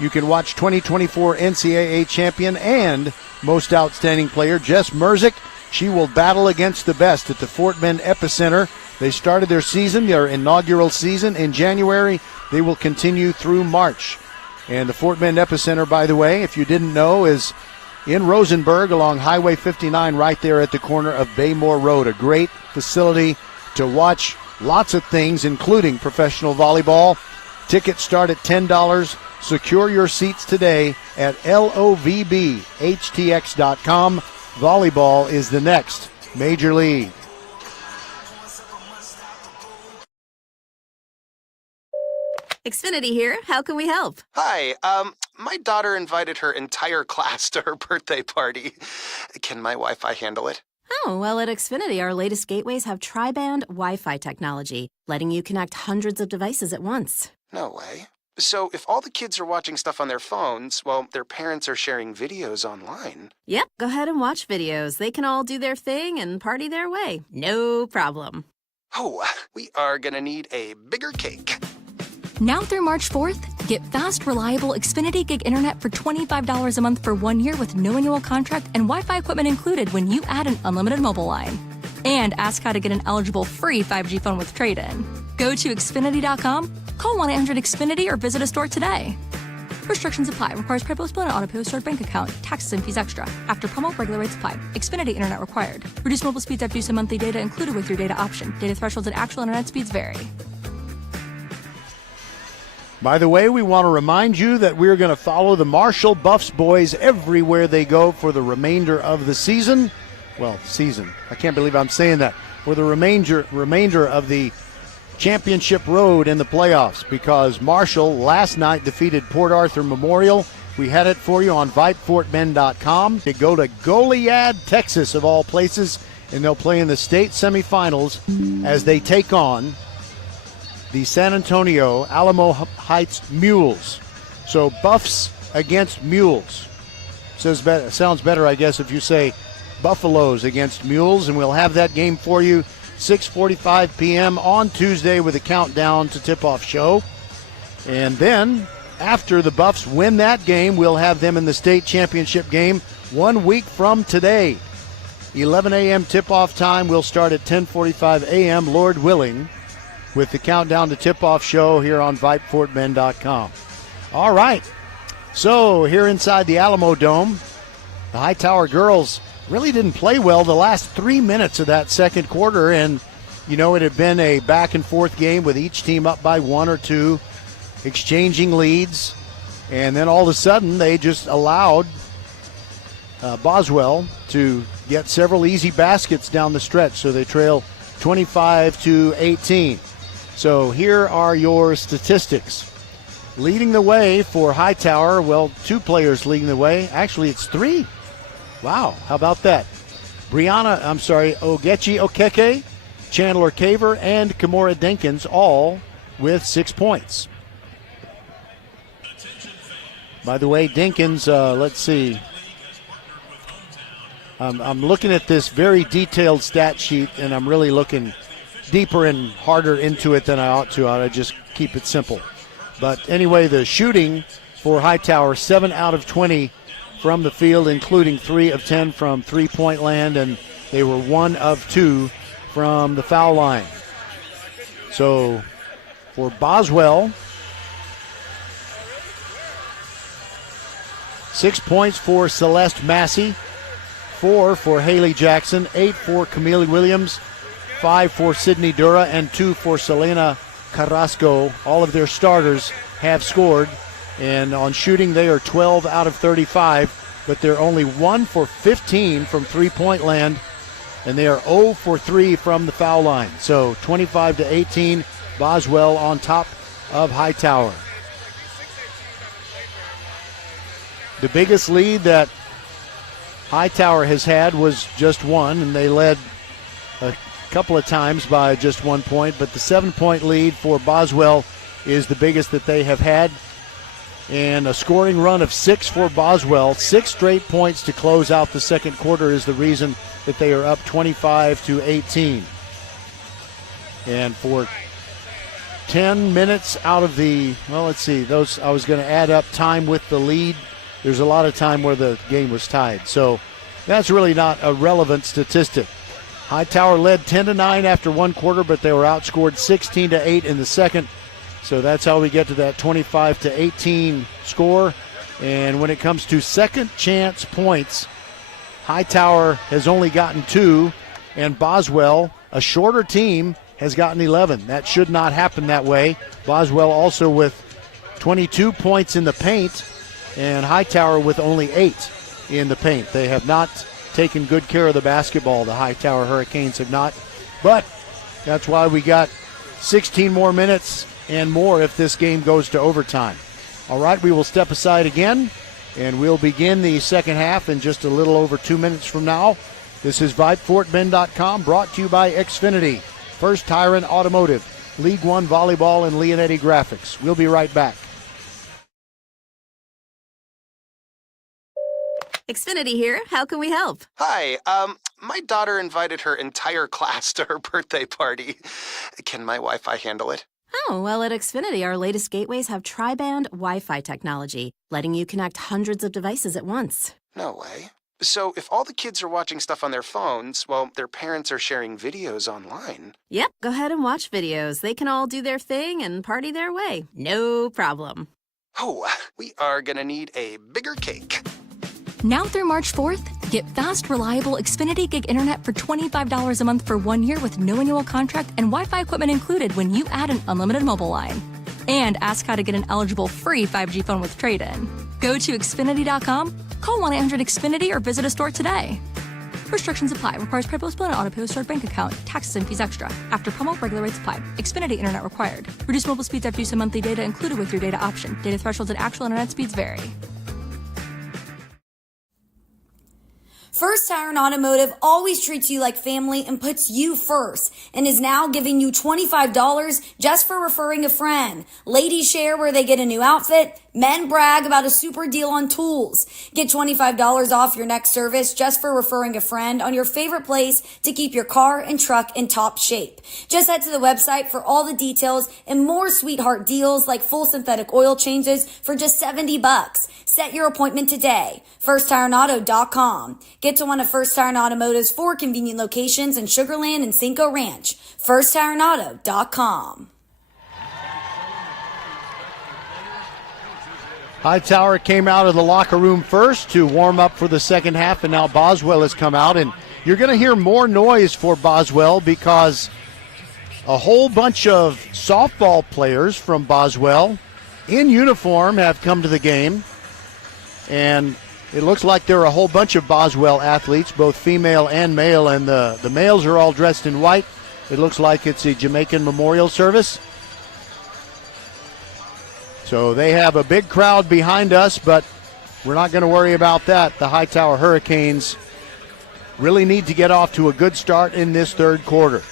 You can watch 2024 NCAA champion and most outstanding player Jess Merzick. She will battle against the best at the Fort Bend Epicenter. They started their inaugural season in January. They will continue through March. And the Fort Bend Epicenter, by the way, if you didn't know, is in Rosenberg along Highway 59 right there at the corner of Baymore Road. A great facility to watch lots of things, including professional volleyball. Tickets start at $10. Secure your seats today at lovbhtx.com. Volleyball is the next major league. Xfinity here. How can we help? Hi, my daughter invited her entire class to her birthday party. Can my Wi-Fi handle it? Oh, well, at Xfinity, our latest gateways have tri-band Wi-Fi technology, letting you connect hundreds of devices at once. No way. So if all the kids are watching stuff on their phones, well, their parents are sharing videos online. Yep, go ahead and watch videos. They can all do their thing and party their way. No problem. Oh, we are gonna need a bigger cake. Now through March 4th, get fast, reliable Xfinity Gig Internet for $25 a month for 1 year with no annual contract and Wi-Fi equipment included when you add an unlimited mobile line. And ask how to get an eligible free 5G phone with trade-in. Go to Xfinity.com, call 1-800-XFINITY or visit a store today. Restrictions apply. Requires credit bill and auto-pay stored bank account. Taxes and fees extra. After promo, regular rates apply. Xfinity Internet required. Reduced mobile speeds after use of monthly data included with your data option. Data thresholds and actual internet speeds vary. By the way, we want to remind you that we're going to follow the Marshall Buffs boys everywhere they go for the remainder of the season. Well, season. I can't believe I'm saying that. For the remainder of the championship road in the playoffs, because Marshall last night defeated Port Arthur Memorial. We had it for you on VypeFortBend.com. They go to Goliad, Texas, of all places, and they'll play in the state semifinals as they take on the San Antonio Alamo Heights Mules. So Buffs against Mules. Sounds better, I guess, if you say Buffaloes against Mules, and we'll have that game for you 6:45 p.m. on Tuesday with a countdown to tip-off show. And then after the Buffs win that game, we'll have them in the state championship game 1 week from today. 11 a.m. tip-off time. We'll start at 10:45 a.m., Lord willing, with the countdown to tip-off show here on VypeFortBend.com. All right, so here inside the Alamo Dome, the Hightower girls really didn't play well the last 3 minutes of that second quarter, and, you know, it had been a back-and-forth game with each team up by 1 or 2, exchanging leads, and then all of a sudden they just allowed Boswell to get several easy baskets down the stretch, so they trail 25-18. So here are your statistics. Leading the way for Hightower, well, 2 players leading the way. Actually, it's 3. Wow, how about that? Ogechi Okeke, Chandler Caver, and Kimura Dinkins all with 6 points. By the way, Dinkins, let's see. I'm looking at this very detailed stat sheet, and I'm really looking deeper and harder into it than I ought to. I ought to just keep it simple. But anyway, the shooting for Hightower, 7 out of 20 from the field, including 3 of 10 from three-point land, and they were 1 of 2 from the foul line. So for Boswell, 6 points for Celeste Massey, 4 for Haley Jackson, 8 for Camille Williams, 5 for Sydney Dura, and 2 for Selena Carrasco. All of their starters have scored, and on shooting they are 12 out of 35, but they're only 1 for 15 from three-point land, and they are 0 for 3 from the foul line. So 25-18, Boswell on top of Hightower. The biggest lead that Hightower has had was just one, and they led a couple of times by just 1 point, but the 7-point lead for Boswell is the biggest that they have had. And a scoring run of 6 for Boswell, 6 straight points to close out the second quarter is the reason that they are up 25-18. And for 10 minutes out of the, well, let's see, those I was going to add up time with the lead. There's a lot of time where the game was tied. So that's really not a relevant statistic. Hightower led 10-9 after one quarter, but they were outscored 16-8 in the second. So that's how we get to that 25-18 score. And when it comes to second chance points, Hightower has only gotten 2, and Boswell, a shorter team, has gotten 11. That should not happen that way. Boswell also with 22 points in the paint, and Hightower with only 8 in the paint. They have not taken good care of the basketball. The Hightower Hurricanes have not. But that's why we got 16 more minutes and more if this game goes to overtime. All right, we will step aside again, and we'll begin the second half in just a little over 2 minutes from now. This is VypeFortBend.com, brought to you by Xfinity, First Tire and Automotive, League One Volleyball, and Leonetti Graphics. We'll be right back. Xfinity here. How can we help? Hi, my daughter invited her entire class to her birthday party. Can my Wi-Fi handle it? Oh, well, at Xfinity, our latest gateways have tri-band Wi-Fi technology, letting you connect hundreds of devices at once. No way. So if all the kids are watching stuff on their phones, well, their parents are sharing videos online. Yep, go ahead and watch videos. They can all do their thing and party their way. No problem. Oh, we are gonna need a bigger cake. Now through March 4th, get fast, reliable Xfinity Gig Internet for $25 a month for 1 year with no annual contract and Wi-Fi equipment included when you add an unlimited mobile line. And ask how to get an eligible free 5G phone with trade-in. Go to Xfinity.com, call 1-800-XFINITY, or visit a store today. Restrictions apply. Requires PayPal split and auto-pay with stored bank account. Taxes and fees extra. After promo, regular rates apply. Xfinity Internet required. Reduced mobile speeds after use of monthly data included with your data option. Data thresholds and actual internet speeds vary. First Tire and Automotive always treats you like family and puts you first, and is now giving you $25 just for referring a friend. Ladies share where they get a new outfit. Men brag about a super deal on tools. Get $25 off your next service just for referring a friend on your favorite place to keep your car and truck in top shape. Just head to the website for all the details and more sweetheart deals like full synthetic oil changes for just $70. Set your appointment today. FirstTireAndAuto.com. Get to one of First Tire and Automotive's 4 convenient locations in Sugar Land and Cinco Ranch. FirstTireAndAuto.com. Hightower came out of the locker room first to warm up for the second half, and now Boswell has come out. And you're going to hear more noise for Boswell because a whole bunch of softball players from Boswell in uniform have come to the game. And it looks like there are a whole bunch of Boswell athletes, both female and male, and the males are all dressed in white. It looks like it's a Jamaican memorial service. So they have a big crowd behind us, but we're not going to worry about that. The Hightower Hurricanes really need to get off to a good start in this third quarter.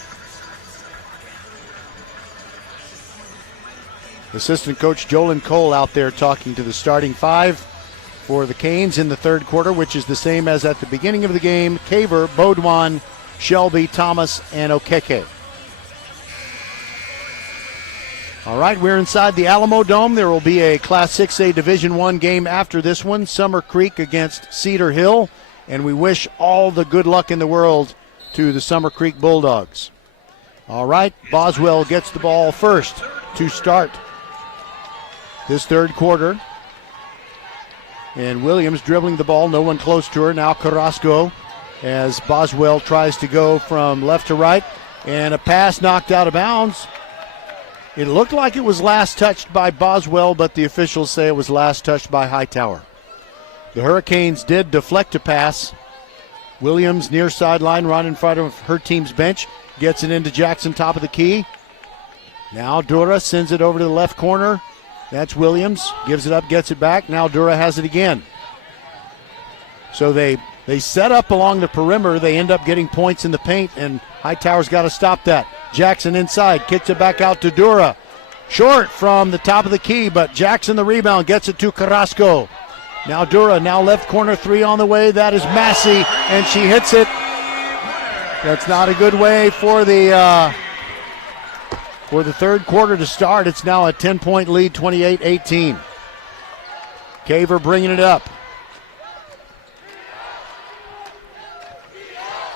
Assistant coach Jolyn Cole out there talking to the starting 5 for the Canes in the third quarter, which is the same as at the beginning of the game. Caver, Baudouin, Shelby, Thomas, and Okeke. All right, we're inside the Alamo Dome. There will be a Class 6A Division I game after this one, Summer Creek against Cedar Hill, and we wish all the good luck in the world to the Summer Creek Bulldogs. All right, Boswell gets the ball first to start this third quarter. And Williams dribbling the ball, no one close to her. Now Carrasco as Boswell tries to go from left to right, and a pass knocked out of bounds. It looked like it was last touched by Boswell, but the officials say it was last touched by Hightower. The Hurricanes did deflect a pass. Williams near sideline, right in front of her team's bench, gets it into Jackson, top of the key. Now Dura sends it over to the left corner. That's Williams, gives it up, gets it back. Now Dura has it again. So they set up along the perimeter. They end up getting points in the paint, and Hightower's got to stop that. Jackson inside, kicks it back out to Dura. Short from the top of the key, but Jackson the rebound, gets it to Carrasco. Now Dura, now left corner three on the way. That is Massey, and she hits it. That's not a good way for the third quarter to start. It's now a 10-point lead, 28-18. Caver bringing it up.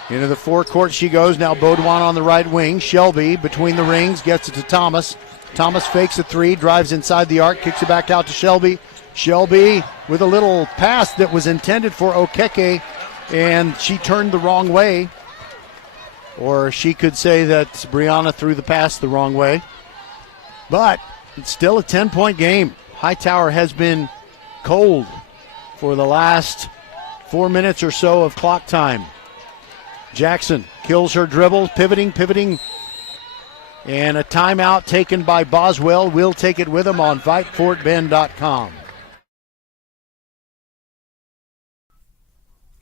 Into the forecourt she goes. Now Baudouin on the right wing. Shelby between the rings, gets it to Thomas. Thomas fakes a three, drives inside the arc, kicks it back out to Shelby. Shelby with a little pass that was intended for Okeke, and she turned the wrong way. Or she could say that Brianna threw the pass the wrong way. But it's still a 10-point game. Hightower has been cold for the last 4 minutes or so of clock time. Jackson kills her dribble, pivoting, and a timeout taken by Boswell. We'll take it with him on VypeFortBend.com.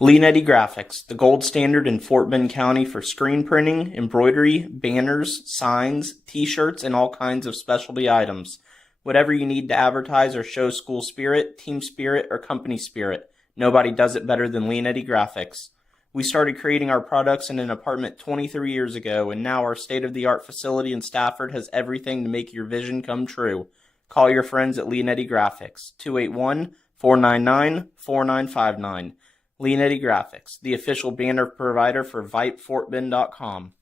Leonetti Graphics, the gold standard in Fort Bend County for screen printing, embroidery, banners, signs, t-shirts, and all kinds of specialty items. Whatever you need to advertise or show school spirit, team spirit, or company spirit, nobody does it better than Leonetti Graphics. We started creating our products in an apartment 23 years ago, and now our state-of-the-art facility in Stafford has everything to make your vision come true. Call your friends at Leonetti Graphics, 281-499-4959. Leonetti Graphics, the official banner provider for VypeFortBend.com.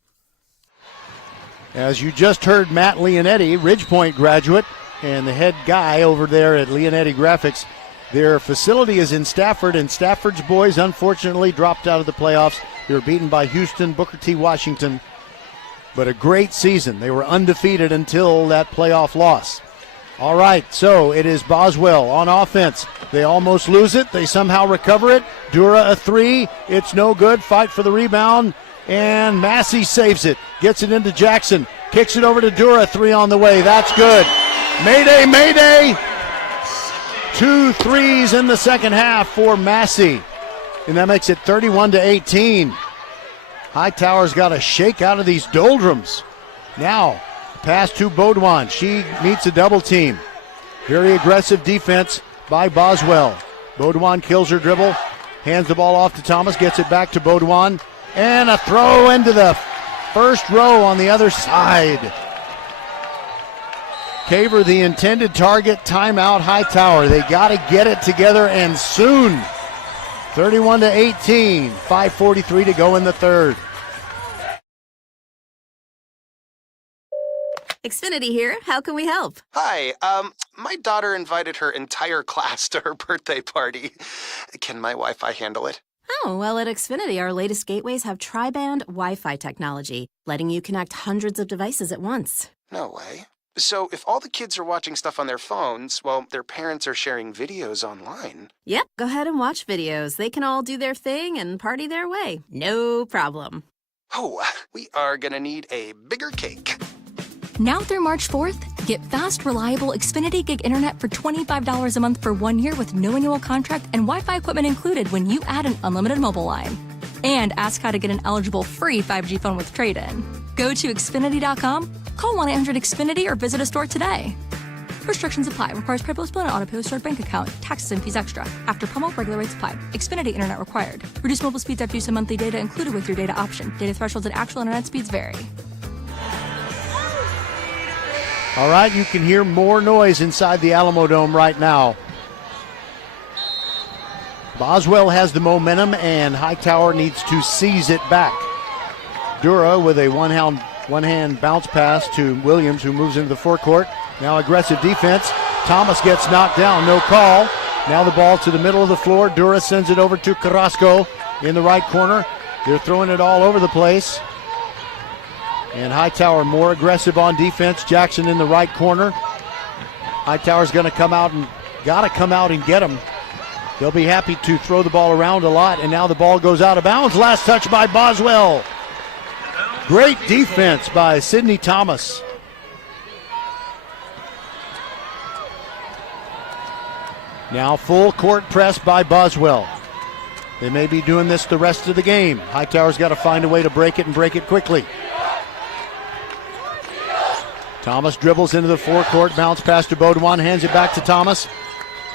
As you just heard, Matt Leonetti, Ridgepoint graduate, and the head guy over there at Leonetti Graphics. Their facility is in Stafford, and Stafford's boys unfortunately dropped out of the playoffs. They were beaten by Houston, Booker T. Washington. But a great season. They were undefeated until that playoff loss. All right, so it is Boswell on offense. They almost lose it. They somehow recover it. Dura a three. It's no good. Fight for the rebound. And Massey saves it. Gets it into Jackson. Kicks it over to Dura. Three on the way. That's good. Mayday, mayday. 2 threes in the second half for Massey. And that makes it 31-18. Hightower's got to shake out of these doldrums. Now, pass to Baudouin. She meets a double team. Very aggressive defense by Boswell. Baudouin kills her dribble. Hands the ball off to Thomas. Gets it back to Baudouin. And a throw into the first row on the other side. Caver, the intended target, timeout Hightower. They got to get it together and soon. 31-18, 5:43 to go in the third. Xfinity here. How can we help? Hi, my daughter invited her entire class to her birthday party. Can my Wi-Fi handle it? Oh, well, at Xfinity, our latest gateways have tri-band Wi-Fi technology, letting you connect hundreds of devices at once. No way. So if all the kids are watching stuff on their phones, well, their parents are sharing videos online. Yep, go ahead and watch videos. They can all do their thing and party their way. No problem. Oh, we are gonna need a bigger cake. Now through March 4th, get fast, reliable Xfinity Gig Internet for $25 a month for 1 year with no annual contract and Wi-Fi equipment included when you add an unlimited mobile line. And ask how to get an eligible free 5G phone with trade-in. Go to Xfinity.com, call 1-800-XFINITY or visit a store today. Restrictions apply. Requires PayPal Split and auto-pay with stored bank account. Taxes and fees extra. After promo, regular rates apply. Xfinity Internet required. Reduced mobile speeds after use of monthly data included with your data option. Data thresholds and actual internet speeds vary. All right, you can hear more noise inside the Alamo Dome right now. Boswell has the momentum, and Hightower needs to seize it back. Dura with a one-hand bounce pass to Williams, who moves into the forecourt. Now aggressive defense. Thomas gets knocked down, no call. Now the ball to the middle of the floor. Dura sends it over to Carrasco in the right corner. They're throwing it all over the place. And Hightower more aggressive on defense. Jackson in the right corner. Hightower's going to come out and get him. They'll be happy to throw the ball around a lot, and now the ball goes out of bounds. Last touch by Boswell. Great defense by Sydney Thomas. Now full court press by Boswell. They may be doing this the rest of the game. Hightower's got to find a way to break it and break it quickly. Thomas dribbles into the forecourt, bounce pass to Baudouin, hands it back to Thomas.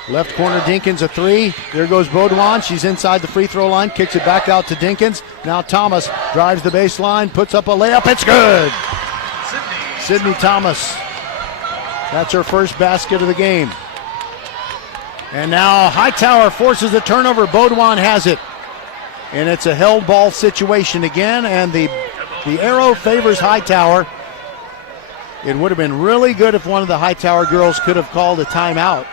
Left corner, Dinkins, a three. There goes Baudouin. She's inside the free throw line, kicks it back out to Dinkins. Now Thomas drives the baseline, puts up a layup. It's good. Sydney Thomas. That's her first basket of the game. And now Hightower forces the turnover. Baudouin has it. And it's a held ball situation again, and the arrow favors Hightower. It would have been really good if one of the Hightower girls could have called a timeout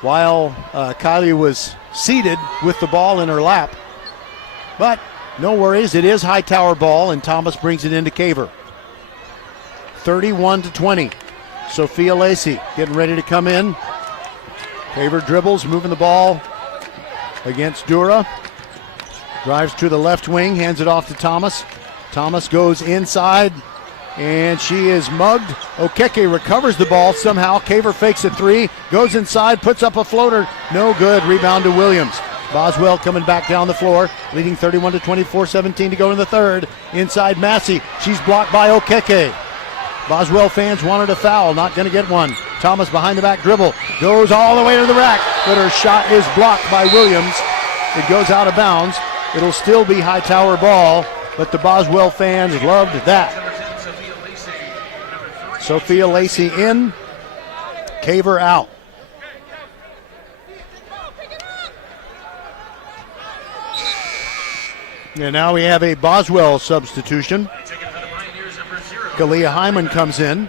while Kylie was seated with the ball in her lap. But no worries, it is Hightower ball, and Thomas brings it into Caver. 31-20. Sophia Lacey getting ready to come in. Caver dribbles, moving the ball against Dura. Drives to the left wing, hands it off to Thomas. Thomas goes inside, and she is mugged. Okeke recovers the ball somehow. Caver fakes a three, goes inside, puts up a floater. No good. Rebound to Williams. Boswell coming back down the floor, leading 31-24, 4:17 to go in the third. Inside Massey. She's blocked by Okeke. Boswell fans wanted a foul, not going to get one. Thomas behind the back dribble, goes all the way to the rack, but her shot is blocked by Williams. It goes out of bounds. It'll still be Hightower ball, but the Boswell fans loved that. Sophia Lacey in, Caver out. And now we have a Boswell substitution. Kalia Hyman comes in,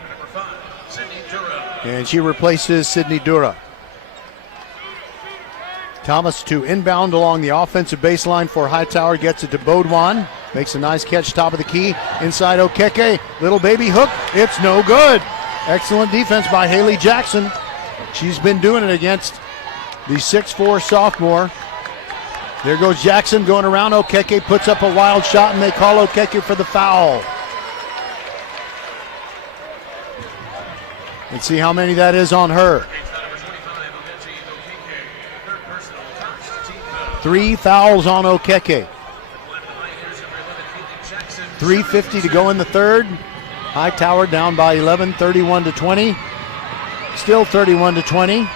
and she replaces Sydney Dura. Thomas to inbound along the offensive baseline for Hightower, gets it to Baudouin, makes a nice catch top of the key, inside Okeke, little baby hook, it's no good. Excellent defense by Haley Jackson. She's been doing it against the 6'4 sophomore. There goes Jackson going around Okeke, puts up a wild shot, and they call Okeke for the foul. Let's see how many that is on her. 3 fouls on Okeke. 3:50 to go in the third. Hightower down by 11, 31-20. Still 31-20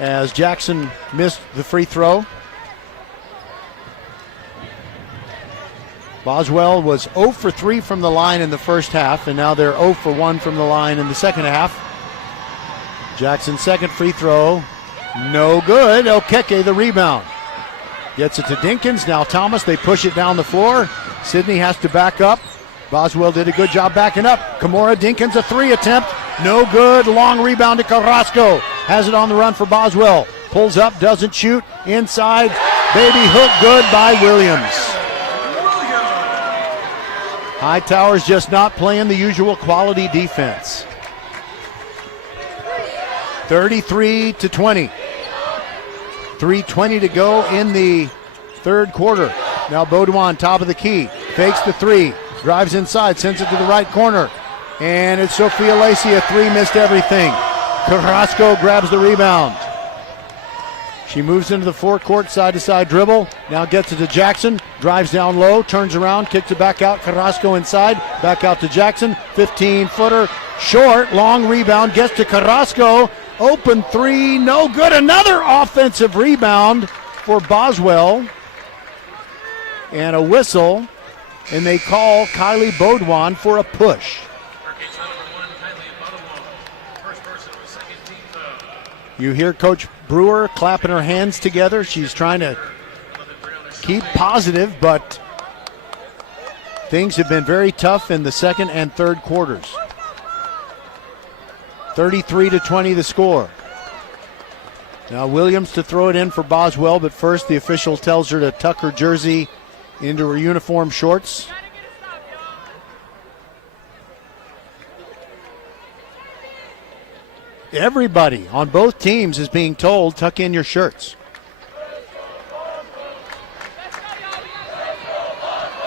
as Jackson missed the free throw. Boswell was 0 for 3 from the line in the first half, and now they're 0 for 1 from the line in the second half. Jackson's second free throw, no good. Okeke the rebound. Gets it to Dinkins, now Thomas, they push it down the floor. Sydney has to back up. Boswell did a good job backing up. Kimora Dinkins, a three attempt, no good. Long rebound to Carrasco. Has it on the run for Boswell. Pulls up, doesn't shoot. Inside, baby hook, good by Williams. Hightower's just not playing the usual quality defense. 33-20. 3:20 to go in the third quarter. Now Baudouin, top of the key, fakes the three, drives inside, sends it to the right corner, and it's Sophia Lacey, a three, missed everything. Carrasco grabs the rebound. She moves into the forecourt, side-to-side dribble, now gets it to Jackson, drives down low, turns around, kicks it back out, Carrasco inside, back out to Jackson, 15-footer, short, long rebound, gets to Carrasco, open three, no good, another offensive rebound for Boswell, and a whistle, and they call Kylie Baudouin for a push. You hear Coach Brewer clapping her hands together. She's trying to keep positive, but things have been very tough in the second and third quarters. 33-20 the score. Now Williams to throw it in for Boswell, but first the official tells her to tuck her jersey into her uniform shorts. Everybody on both teams is being told, tuck in your shirts.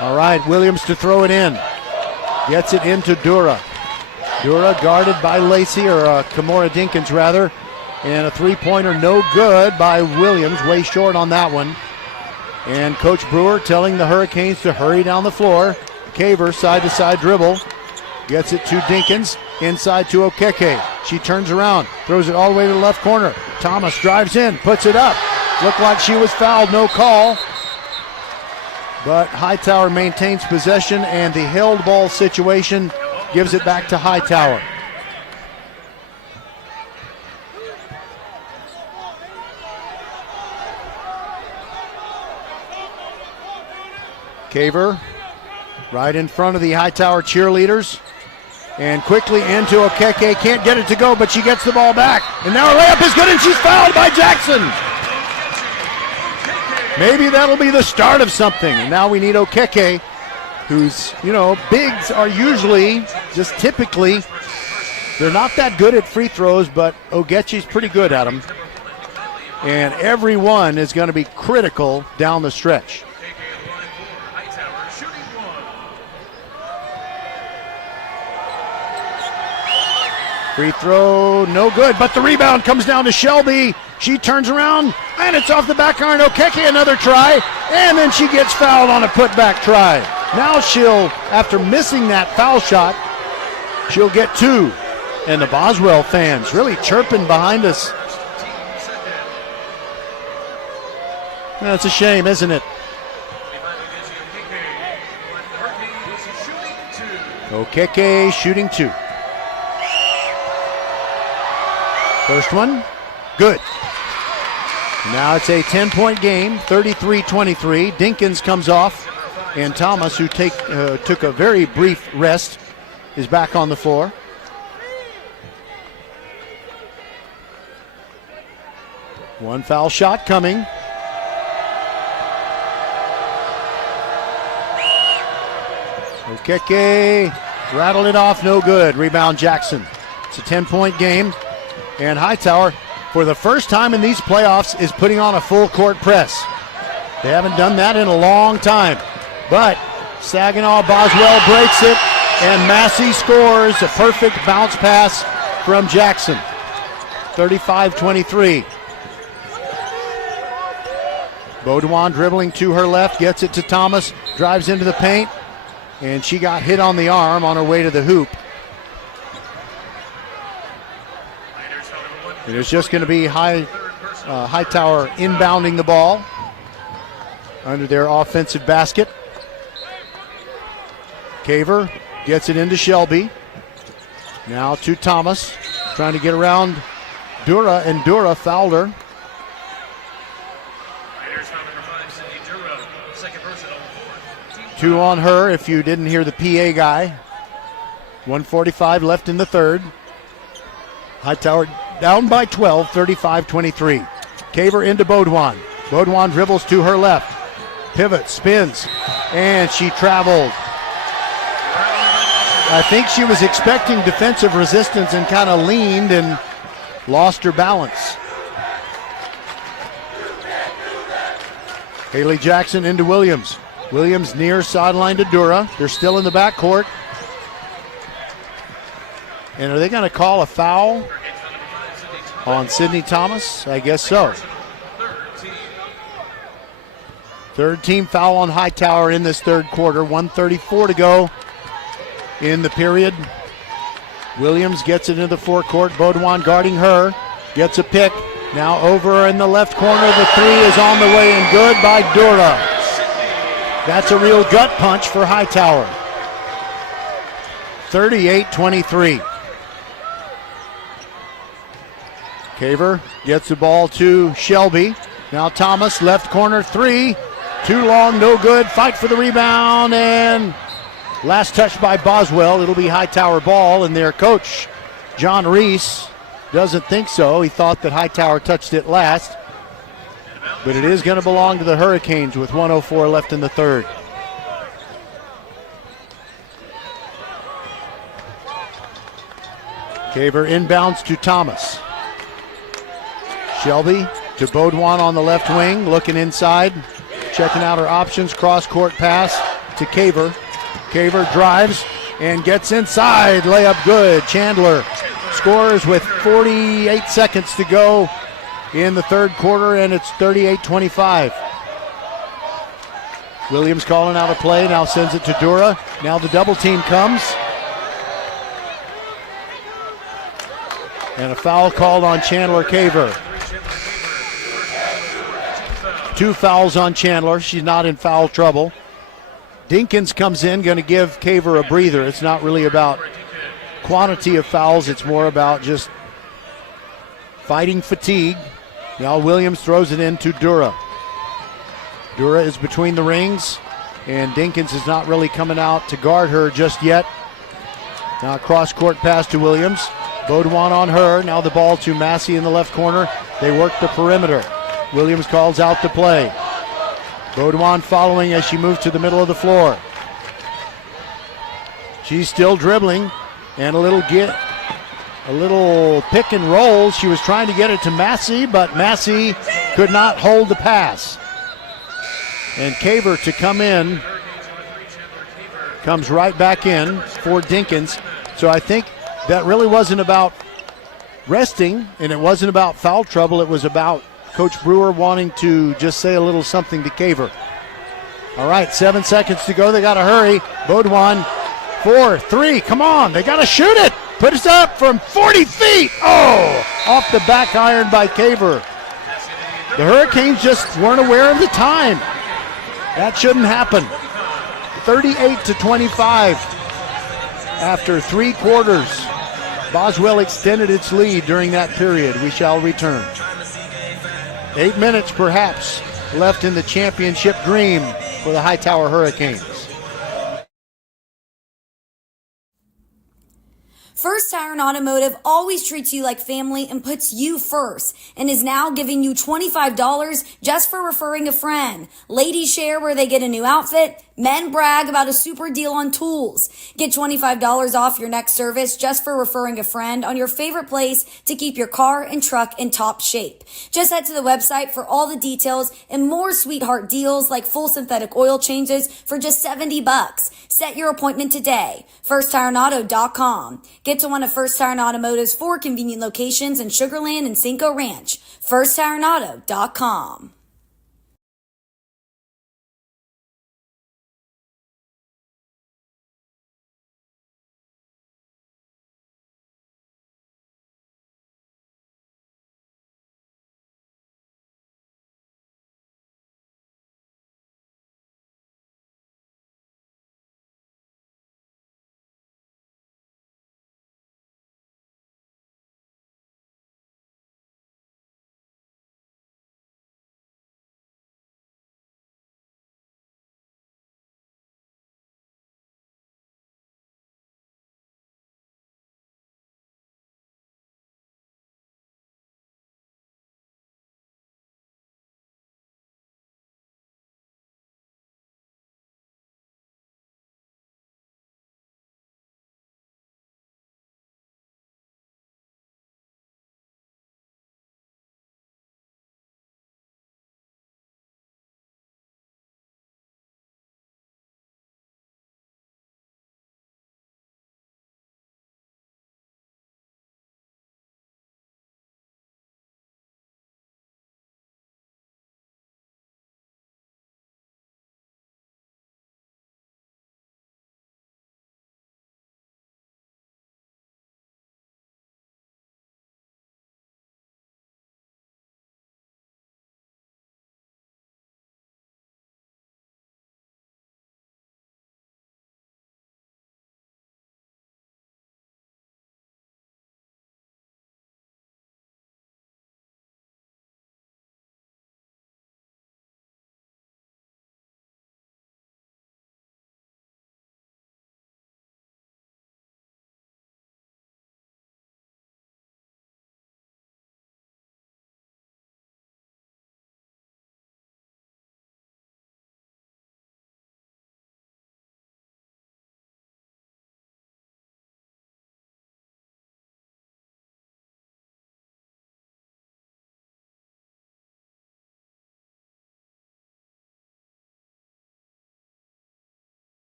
All right, Williams to throw it in. Gets it into Dura. Dura guarded by Lacey, or Kimora Dinkins rather. And a three-pointer no good by Williams, way short on that one. And Coach Brewer telling the Hurricanes to hurry down the floor. Caver, side-to-side dribble. Gets it to Dinkins, inside to Okeke. She turns around, throws it all the way to the left corner. Thomas drives in, puts it up. Looked like she was fouled, no call. But Hightower maintains possession, and the held ball situation gives it back to Hightower. Caver right in front of the Hightower cheerleaders. And quickly into Okeke. Can't get it to go, but she gets the ball back. And now her layup is good, and she's fouled by Jackson. Maybe that'll be the start of something. And now we need Okeke, who's, bigs are usually, just typically, they're not that good at free throws, but Ogechi's pretty good at them. And everyone is going to be critical down the stretch. Free throw, no good, but the rebound comes down to Shelby. She turns around, and it's off the back iron. Okeke, another try, and then she gets fouled on a putback try. Now she'll, after missing that foul shot, she'll get two. And the Boswell fans really chirping behind us. That's a shame, isn't it? Okeke shooting two. First one, good. Now it's a 10-point game, 33-23. Dinkins comes off, and Thomas, who took a very brief rest, is back on the floor. One foul shot coming. Okeke rattled it off, no good. Rebound Jackson. It's a 10-point game. And Hightower, for the first time in these playoffs, is putting on a full court press. They haven't done that in a long time. But Saginaw Boswell breaks it, and Massey scores a perfect bounce pass from Jackson. 35-23. Baudouin dribbling to her left, gets it to Thomas, drives into the paint, and she got hit on the arm on her way to the hoop. It is just going to be Hightower inbounding the ball under their offensive basket. Caver gets it into Shelby. Now to Thomas, trying to get around Dura, and Dura fouled her. Two on her if you didn't hear the PA guy. 1:45 left in the third. Hightower down by 12, 35-23. Caver into Baudouin. Baudouin dribbles to her left. Pivot, spins, and she traveled. I think she was expecting defensive resistance and kind of leaned and lost her balance. Haley Jackson into Williams. Williams near sideline to Dura. They're still in the backcourt. And are they going to call a foul on Sydney Thomas? I guess so. Third team foul on Hightower in this third quarter. 1:34 to go in the period. Williams gets it into the forecourt. Baudouin guarding her. Gets a pick. Now over in the left corner. The three is on the way and good by Dura. That's a real gut punch for Hightower. 38-23. Caver gets the ball to Shelby. Now Thomas, left corner three. Too long, no good. Fight for the rebound, and last touch by Boswell. It'll be Hightower ball, and their coach, John Reese, doesn't think so. He thought that Hightower touched it last. But it is going to belong to the Hurricanes with 1:04 left in the third. Caver inbounds to Thomas. Shelby to Baudouin on the left wing, looking inside, checking out her options. Cross-court pass to Caver. Caver drives and gets inside. Layup good. Chandler scores with 48 seconds to go in the third quarter, and it's 38-25. Williams calling out a play, now sends it to Dura. Now the double team comes. And a foul called on Chandler Caver. 2 fouls on Chandler. She's not in foul trouble. Dinkins comes in, going to give Caver a breather. It's not really about quantity of fouls. It's more about just fighting fatigue. Now Williams throws it in to Dura. Dura is between the rings, and Dinkins is not really coming out to guard her just yet. Now a cross-court pass to Williams. Baudouin on her. Now the ball to Massey in the left corner. They work the perimeter. Williams calls out the play. Baudouin following as she moves to the middle of the floor. She's still dribbling, and a little pick and roll. She was trying to get it to Massey, but Massey could not hold the pass. And Caver to come in, comes right back in for Dinkins. So I think that really wasn't about resting, and it wasn't about foul trouble. It was about Coach Brewer wanting to just say a little something to Caver. All right, 7 seconds to go. They got to hurry. Baudouin, 4, 3, come on. They got to shoot it. Put us up from 40 feet. Oh, off the back iron by Caver. The Hurricanes just weren't aware of the time. That shouldn't happen. 38-25 after 3 quarters. Boswell extended its lead during that period. We shall return. 8 minutes perhaps left in the championship dream for the Hightower Hurricanes. First Tire and Automotive always treats you like family and puts you first, and is now giving you $25 just for referring a friend. Ladies share where they get a new outfit. Men brag about a super deal on tools. Get $25 off your next service just for referring a friend on your favorite place to keep your car and truck in top shape. Just head to the website for all the details and more sweetheart deals like full synthetic oil changes for just $70. Set your appointment today. FirstTireAndAuto.com. Get to one of First Tire and Automotive's 4 convenient locations in Sugar Land and Cinco Ranch. FirstTireAndAuto.com.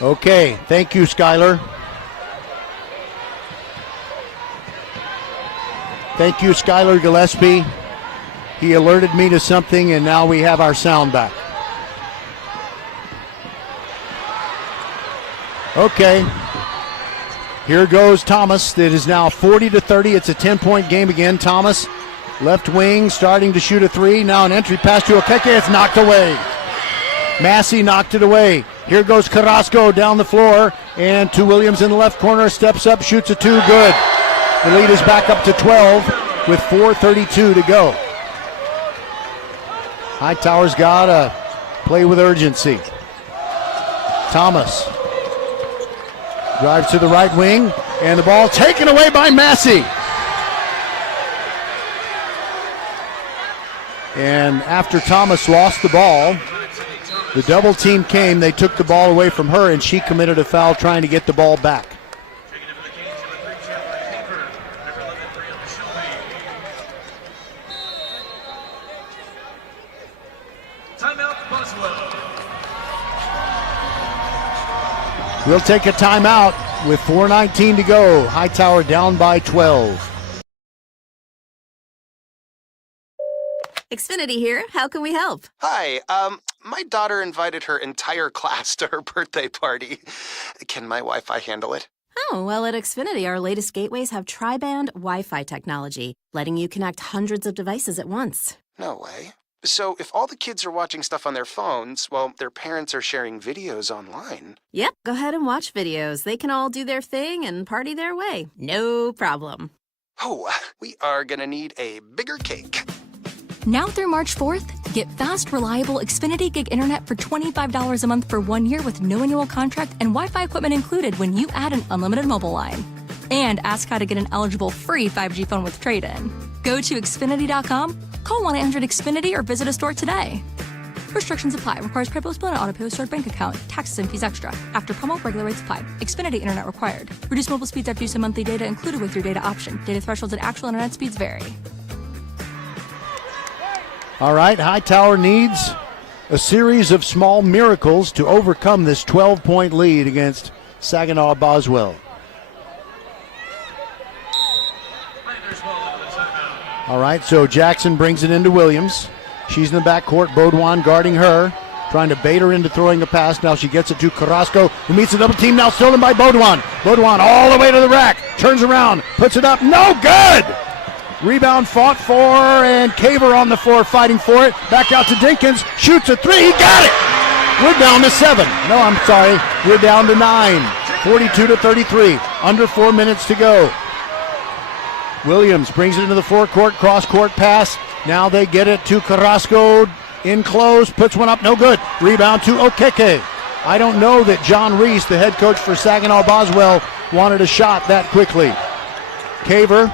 Okay, thank you, Skylar. Thank you, Skylar Gillespie. He alerted me to something, and now we have our sound back. Okay. Here goes Thomas. It is now 40-30. It's a 10-point game again. Thomas, left wing, starting to shoot a three. Now an entry pass to Okeke. It's knocked away. Massey knocked it away. Here goes Carrasco down the floor, and to Williams in the left corner, steps up, shoots a two, good. The lead is back up to 12 with 4:32 to go. Hightower's got to play with urgency. Thomas drives to the right wing, and the ball taken away by Massey. And after Thomas lost the ball, the double team came, they took the ball away from her, and she committed a foul trying to get the ball back. Timeout, Boswell. We'll take a timeout with 4:19 to go. Hightower down by 12. Xfinity here. How can we help? Hi, my daughter invited her entire class to her birthday party. Can my Wi-Fi handle it? Oh, well, at Xfinity, our latest gateways have tri-band Wi-Fi technology, letting you connect hundreds of devices at once. No way. So if all the kids are watching stuff on their phones, well, their parents are sharing videos online. Yep, go ahead and watch videos. They can all do their thing and party their way. No problem. Oh, we are gonna need a bigger cake. Now through March 4th, get fast, reliable Xfinity Gig Internet for $25 a month for 1 year with no annual contract and Wi-Fi equipment included when you add an unlimited mobile line. And ask how to get an eligible free 5G phone with trade-in. Go to Xfinity.com, call 1-800-XFINITY, or visit a store today. Restrictions apply. Requires PayPal split and auto-pay with stored bank account. Taxes and fees extra. After promo, regular rates apply. Xfinity Internet required. Reduced mobile speeds after use of monthly data included with your data option. Data thresholds and actual internet speeds vary. All right, Hightower needs a series of small miracles to overcome this 12-point lead against Saginaw Boswell. All right, so Jackson brings it into Williams. She's in the backcourt. Baudouin guarding her, trying to bait her into throwing a pass. Now she gets it to Carrasco, who meets a double team. Now stolen by Baudouin. Baudouin all the way to the rack. Turns around, puts it up. No good! Rebound fought for, and Caver on the floor fighting for it. Back out to Dinkins. Shoots a three. He got it! We're down to 7. No, I'm sorry. We're down to 9. 42-33. Under 4 minutes to go. Williams brings it into the forecourt, cross-court pass. Now they get it to Carrasco, in close, puts one up, no good. Rebound to Okeke. I don't know that John Reese, the head coach for Saginaw Boswell, wanted a shot that quickly. Caver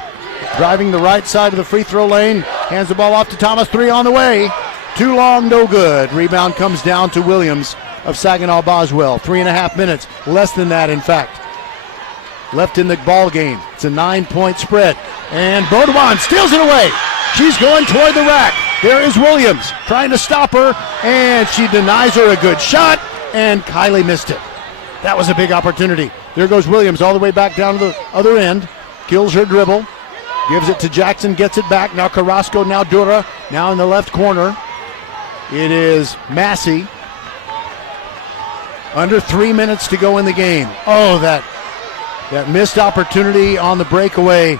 driving the right side of the free throw lane, hands the ball off to Thomas, 3 on the way. Too long, no good. Rebound comes down to Williams of Saginaw Boswell. 3.5 minutes, less than that in fact, left in the ball game. It's a 9-point spread. And Baudouin steals it away. She's going toward the rack. There is Williams trying to stop her, and she denies her a good shot, and Kylie missed it. That was a big opportunity. There goes Williams all the way back down to the other end. Kills her dribble. Gives it to Jackson, gets it back. Now Carrasco, now Dura, now in the left corner. It is Massey. Under 3 minutes to go in the game. Oh, that missed opportunity on the breakaway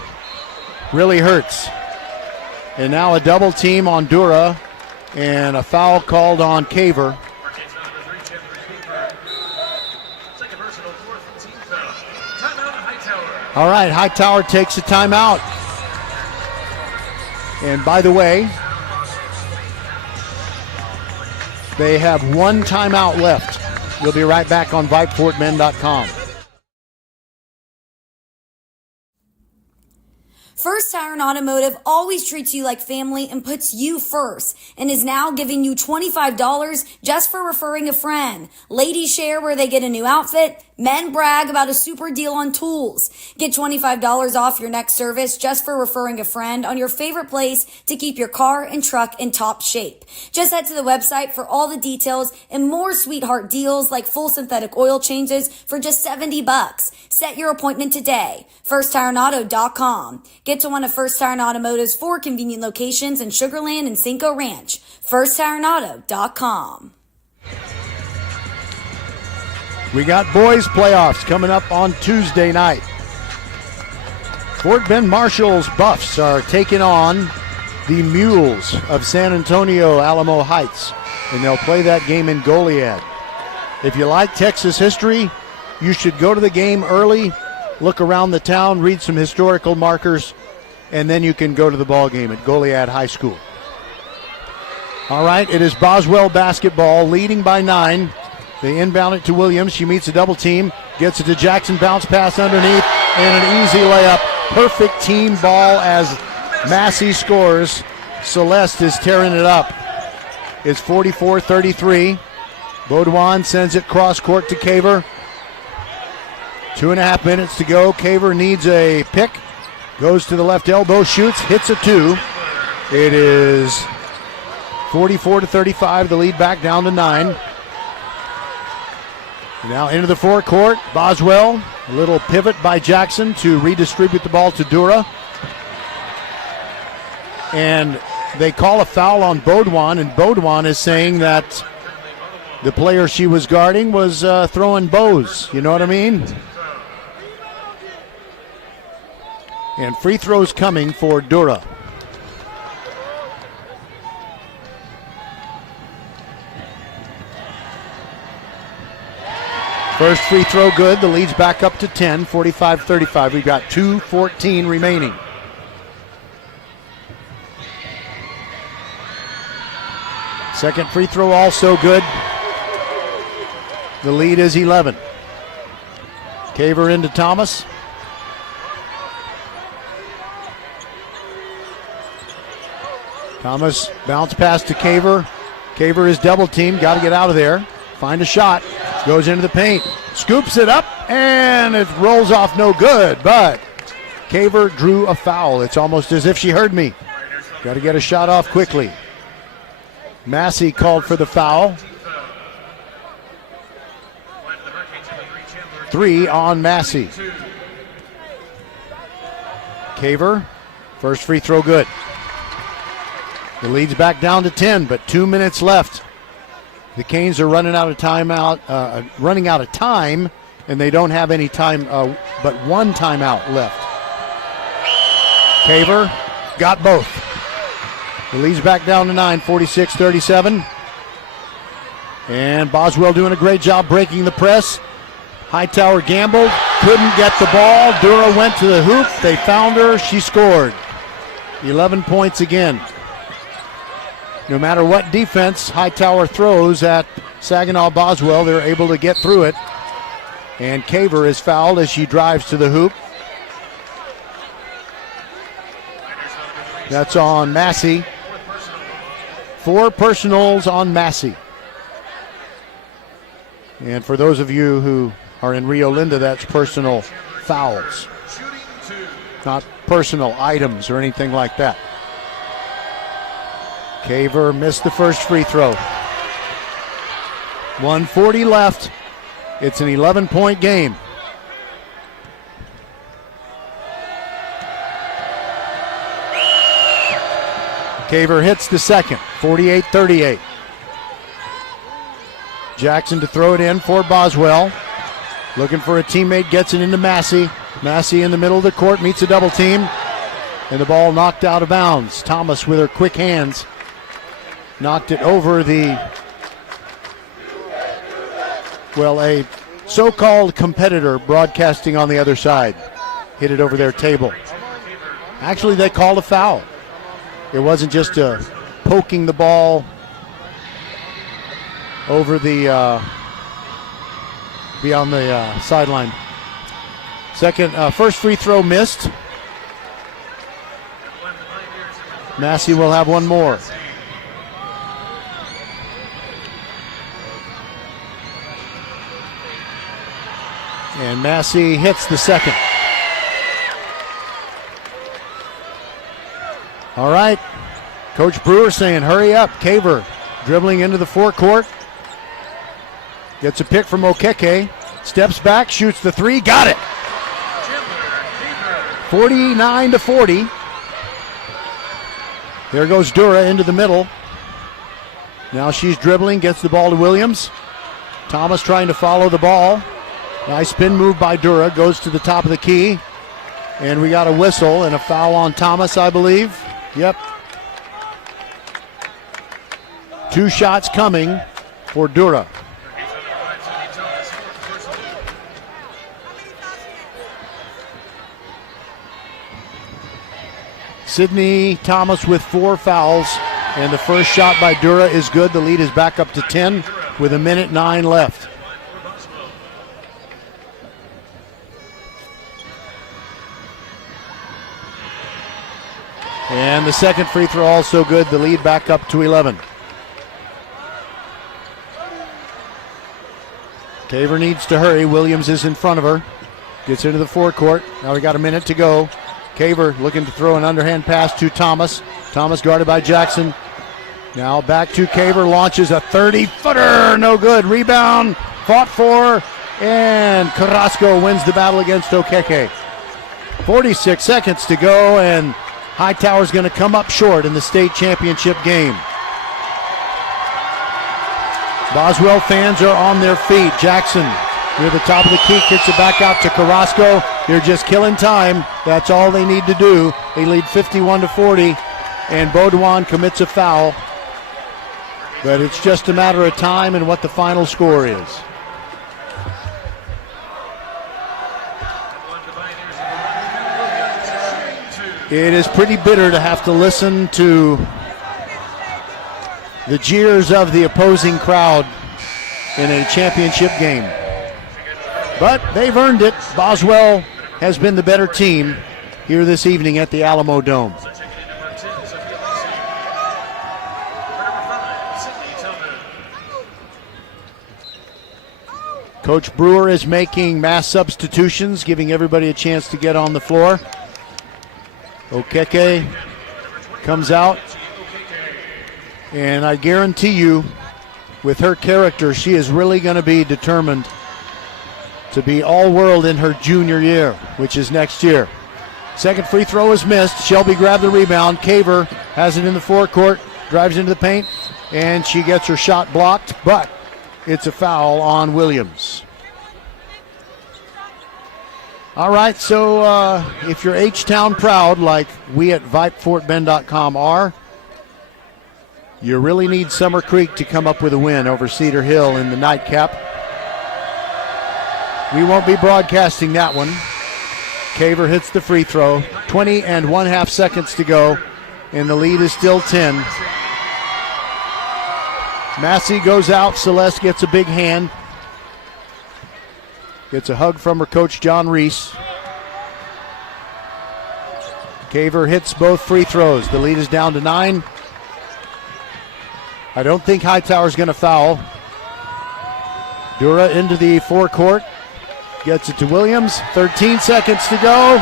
really hurts. And now a double team on Dura and a foul called on Caver. All right, Hightower takes a timeout. And by the way, they have 1 timeout left. We'll be right back on VypeFortMen.com. First Tire and Automotive always treats you like family and puts you first and is now giving you $25 just for referring a friend. Ladies share where they get a new outfit. Men brag about a super deal on tools. Get $25 off your next service just for referring a friend on your favorite place to keep your car and truck in top shape. Just head to the website for all the details and more sweetheart deals like full synthetic oil changes for just $70. Set your appointment today. FirstTireAndAuto.com. Get to one of First Tire and Automotive's 4 convenient locations in Sugar Land and Cinco Ranch. FirstTireAndAuto.com. We got boys playoffs coming up on Tuesday night. Fort Bend Marshall's Buffs are taking on the Mules of San Antonio Alamo Heights, and they'll play that game in Goliad. If you like Texas history, you should go to the game early, look around the town, read some historical markers, and then you can go to the ball game at Goliad High School. All right, it is Boswell basketball, leading by 9. They inbound it to Williams. She meets a double team, gets it to Jackson, bounce pass underneath, and an easy layup. Perfect team ball as Massey scores. Celeste is tearing it up. It's 44-33. Baudouin sends it cross court to Caver. 2.5 minutes to go. Caver needs a pick. Goes to the left elbow, shoots, hits a 2. It is 44-35. The lead back down to 9. Now into the forecourt, Boswell, a little pivot by Jackson to redistribute the ball to Dura. And they call a foul on Baudouin, and Baudouin is saying that the player she was guarding was throwing bows, you know what I mean? And free throws coming for Dura. First free throw good. The lead's back up to 10, 45-35. We've got 2:14 remaining. Second free throw also good. The lead is 11. Caver into Thomas. Thomas bounce pass to Caver. Caver is double teamed. Got to get out of there. Find a shot. Goes into the paint. Scoops it up, and it rolls off no good, but Caver drew a foul. It's almost as if she heard me. Got to get a shot off quickly. Massey called for the foul. 3 on Massey. Caver, first free throw good. The lead's back down to 10, but 2 minutes left. The Canes are running out of time, and they don't have any time, but one timeout left. Caver got both. The lead's back down to 9, 46-37. And Boswell doing a great job breaking the press. Hightower gambled, couldn't get the ball. Dura went to the hoop. They found her. She scored. 11 points again. No matter what defense Hightower throws at Saginaw Boswell, they're able to get through it. And Caver is fouled as she drives to the hoop. That's on Massey. 4 personals on Massey. And for those of you who are in Rio Linda, that's personal fouls, not personal items or anything like that. Caver missed the first free throw. 1:40 left. It's an 11-point game. Caver hits the second, 48-38. Jackson to throw it in for Boswell. Looking for a teammate, gets it into Massey. Massey in the middle of the court, meets a double team. And the ball knocked out of bounds. Thomas with her quick hands knocked it over a so-called competitor broadcasting on the other side. Hit it over their table. Actually, they called a foul. It wasn't just poking the ball over the beyond the sideline. First free throw missed. Massey will have one more. And Massey hits the second. All right. Coach Brewer saying, hurry up. Caver dribbling into the forecourt. Gets a pick from Okeke. Steps back, shoots the three. Got it. 49-40. There goes Dura into the middle. Now she's dribbling, gets the ball to Williams. Thomas trying to follow the ball. Nice spin move by Dura, goes to the top of the key. And we got a whistle and a foul on Thomas, I believe. Yep. 2 shots coming for Dura. Sydney Thomas with 4 fouls, and the first shot by Dura is good. The lead is back up to 10 with 1:09 left. And the second free throw also good. The lead back up to 11. Caver needs to hurry. Williams is in front of her. Gets into the forecourt. Now we got a minute to go. Caver looking to throw an underhand pass to Thomas. Thomas guarded by Jackson. Now back to Caver. Launches a 30-footer. No good. Rebound. Fought for. And Carrasco wins the battle against Okeke. 46 seconds to go, and Hightower's going to come up short in the state championship game. Boswell fans are on their feet. Jackson near the top of the key, kicks it back out to Carrasco. They're just killing time. That's all they need to do. They lead 51-40, and Baudouin commits a foul. But it's just a matter of time and what the final score is. It is pretty bitter to have to listen to the jeers of the opposing crowd in a championship game. But they've earned it. Boswell has been the better team here this evening at the Alamo Dome. Coach Brewer is making mass substitutions, giving everybody a chance to get on the floor. Okeke comes out, and I guarantee you, with her character, she is really going to be determined to be all-world in her junior year, which is next year. Second free throw is missed. Shelby grabbed the rebound. Caver has it in the forecourt. drives into the paint, and she gets her shot blocked, but it's a foul on Williams. All right, so if you're H-Town proud, like we at VypeFortBend.com are, you really need Summer Creek to come up with a win over Cedar Hill in the nightcap. We won't be broadcasting that one. Caver hits the free throw. 20 and 1/2 seconds to go, and the lead is still 10. Massey goes out. Celeste gets a big hand. Gets a hug from her coach, John Reese. Caver hits both free throws. The lead is down to 9. I don't think Hightower's going to foul. Dura into the forecourt. Gets it to Williams. 13 seconds to go.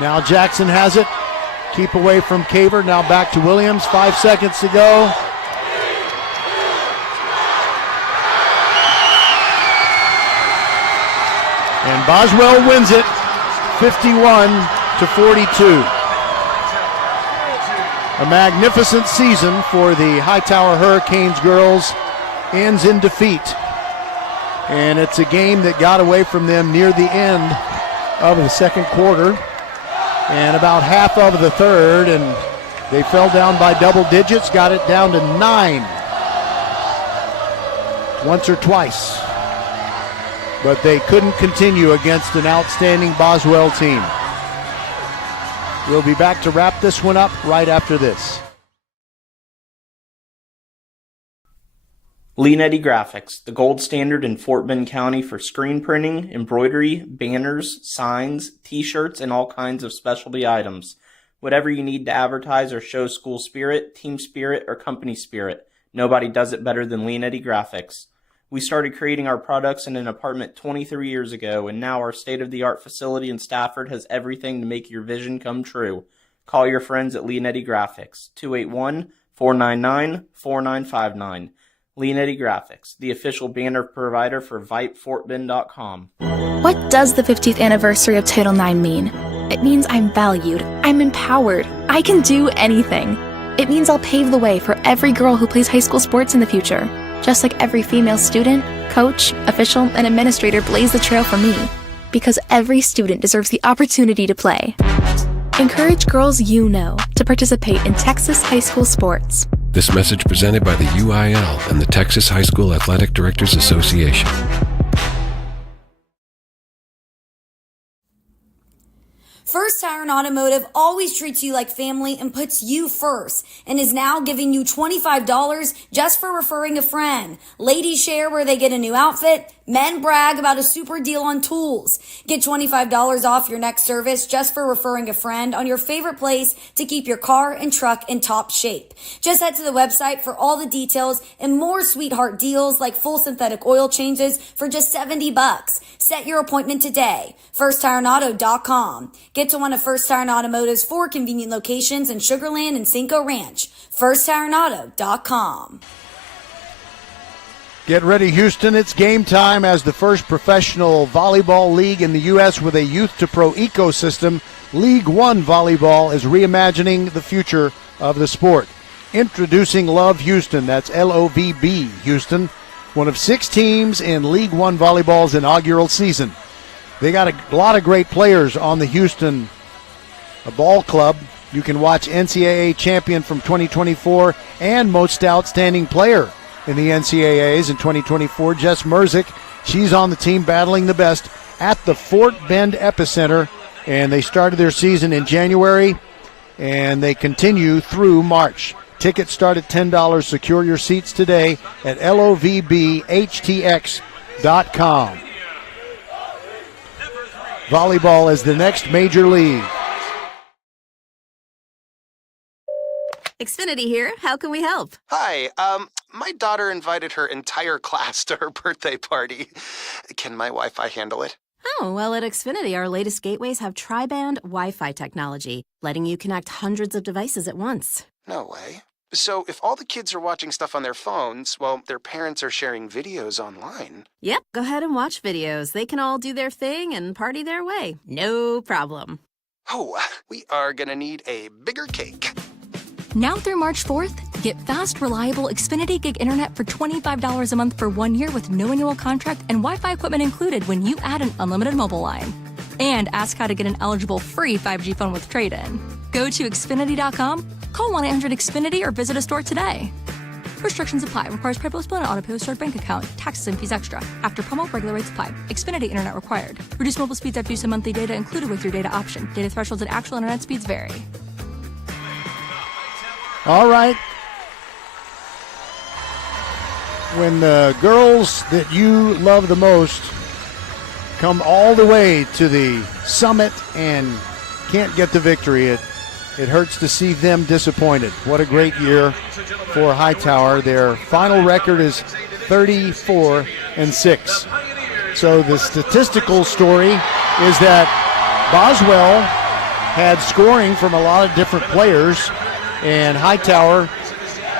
Now Jackson has it. Keep away from Caver. Now back to Williams. 5 seconds to go. And Boswell wins it 51-42. A magnificent season for the Hightower Hurricanes girls ends in defeat. And it's a game that got away from them near the end of the second quarter and about half of the third, and they fell down by double digits, got it down to 9 once or twice. But they couldn't continue against an outstanding Boswell team. We'll be back to wrap this one up right after this. Leanetti Graphics, the gold standard in Fort Bend County for screen printing, embroidery, banners, signs, t-shirts, and all kinds of specialty items. Whatever you need to advertise or show school spirit, team spirit, or company spirit, nobody does it better than Leanetti Graphics. We started creating our products in an apartment 23 years ago, and now our state-of-the-art facility in Stafford has everything to make your vision come true. Call your friends at Leanetti Graphics, 281-499-4959. Leanetti Graphics, the official banner provider for VypeFortBend.com. What does the 50th anniversary of Title IX mean? It means I'm valued, I'm empowered, I can do anything. It means I'll pave the way for every girl who plays high school sports in the future. Just like every female student, coach, official, and administrator blazed the trail for me. Because every student deserves the opportunity to play. Encourage girls you know to participate in Texas high school sports. This message presented by the UIL and the Texas High School Athletic Directors Association. First Tire and Automotive always treats you like family and puts you first and is now giving you $25 just for referring a friend. Ladies share where they get a new outfit. Men brag about a super deal on tools. Get $25 off your next service just for referring a friend on your favorite place to keep your car and truck in top shape. Just head to the website for all the details and more sweetheart deals like full synthetic oil changes for just $70. Set your appointment today. FirstTireAndAuto.com. Get to one of First Tire and Automotive's 4 convenient locations in Sugar Land and Cinco Ranch. FirstTireAndAuto.com. Get ready, Houston. It's game time as the first professional volleyball league in the U.S. with a youth-to-pro ecosystem. League One Volleyball is reimagining the future of the sport. Introducing Love Houston, that's L-O-V-B Houston, one of 6 teams in League One Volleyball's inaugural season. They got a lot of great players on the Houston Ball Club. You can watch NCAA champion from 2024 and most outstanding player in the NCAAs in 2024, Jess Merzick. She's on the team battling the best at the Fort Bend Epicenter, and they started their season in January, and they continue through March. Tickets start at $10. Secure your seats today at lovbhtx.com. Volleyball is the next major league. Xfinity here. How can we help? Hi, my daughter invited her entire class to her birthday party. Can my Wi-Fi handle it? Oh, well, at Xfinity, our latest gateways have tri-band Wi-Fi technology, letting you connect hundreds of devices at once. No way. So if all the kids are watching stuff on their phones, well, their parents are sharing videos online. Yep, go ahead and watch videos. They can all do their thing and party their way. No problem. Oh, we are gonna need a bigger cake. Now through March 4th, get fast, reliable Xfinity Gig Internet for $25 a month for 1 year with no annual contract and Wi-Fi equipment included when you add an unlimited mobile line. And ask how to get an eligible free 5G phone with trade-in. Go to Xfinity.com, call 1-800-XFINITY or visit a store today. Restrictions apply. Requires PayPal bill and auto-pay with stored bank account. Taxes and fees extra. After promo, regular rates apply. Xfinity Internet required. Reduced mobile speeds after use of monthly data included with your data option. Data thresholds and actual internet speeds vary. All right. When the girls that you love the most come all the way to the summit and can't get the victory, it hurts to see them disappointed. What a great year for Hightower. Their final record is 34-6. So the statistical story is that Boswell had scoring from a lot of different players, and Hightower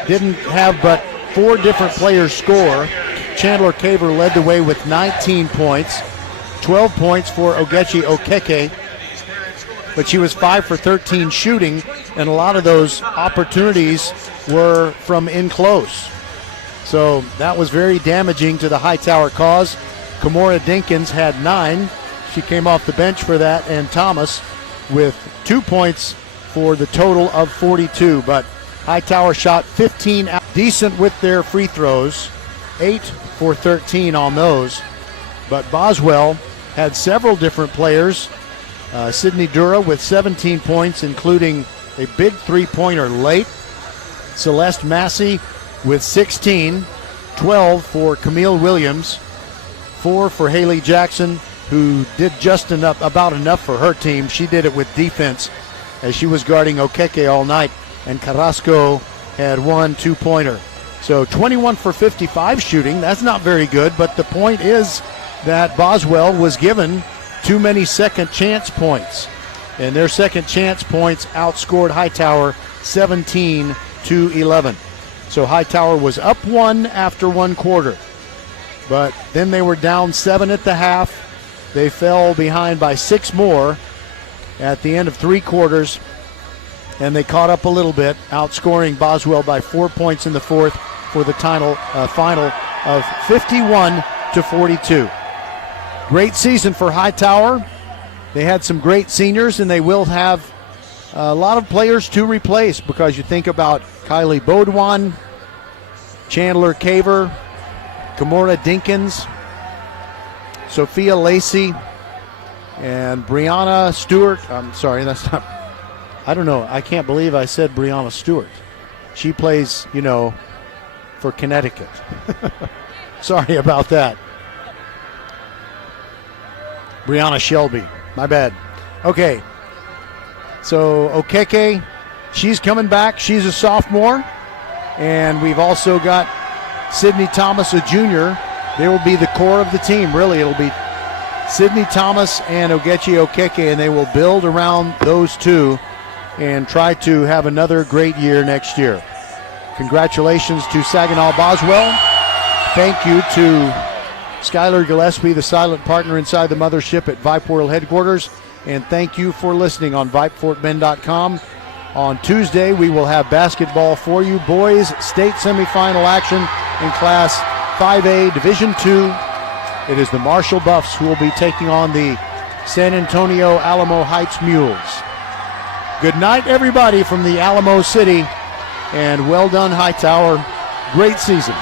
didn't have but 4 different players score. Chandler Caver led the way with 19 points, 12 points for Ogechi Okeke, but she was 5 for 13 shooting, and a lot of those opportunities were from in close. So that was very damaging to the Hightower cause. Kimora Dinkins had 9. She came off the bench for that, and Thomas with 2 points for the total of 42. But Hightower shot 15 out, decent with their free throws, 8 for 13 on those. But Boswell had several different players. Sydney Dura with 17 points, including a big three-pointer late. Celeste Massey with 16, 12 for Camille Williams, 4 for Haley Jackson, who did just about enough for her team. She did it with defense as she was guarding Okeke all night, and Carrasco had 1 2-pointer. So 21 for 55 shooting. That's not very good, but the point is that Boswell was given too many second chance points, and their second chance points outscored Hightower 17-11. So Hightower was up 1 after 1 quarter, but then they were down 7 at the half. They fell behind by 6 more at the end of 3 quarters, and they caught up a little bit, outscoring Boswell by 4 points in the fourth for the final of 51-42. Great season for Hightower. They had some great seniors, and they will have a lot of players to replace, because you think about Kylie Baudouin, Chandler Caver, Kimora Dinkins, Sophia Lacey, and Brianna Stewart. I'm sorry, that's not, I don't know. I can't believe I said Brianna Stewart. She plays, for Connecticut. Sorry about that. Brianna Shelby, my bad. Okay, so Okeke, she's coming back. She's a sophomore. And we've also got Sydney Thomas, a junior. They will be the core of the team, really. It'll be Sydney Thomas and Ogechi Okeke, and they will build around those two and try to have another great year next year. Congratulations to Saginaw Boswell. Thank you to Skylar Gillespie, the silent partner inside the mothership at Vype World headquarters. And thank you for listening on VypeFortBend.com. On Tuesday, we will have basketball for you. Boys state semifinal action in Class 5A Division II. It is the Marshall Buffs who will be taking on the San Antonio Alamo Heights Mules. Good night, everybody, from the Alamo City, and well done, Hightower. Great season.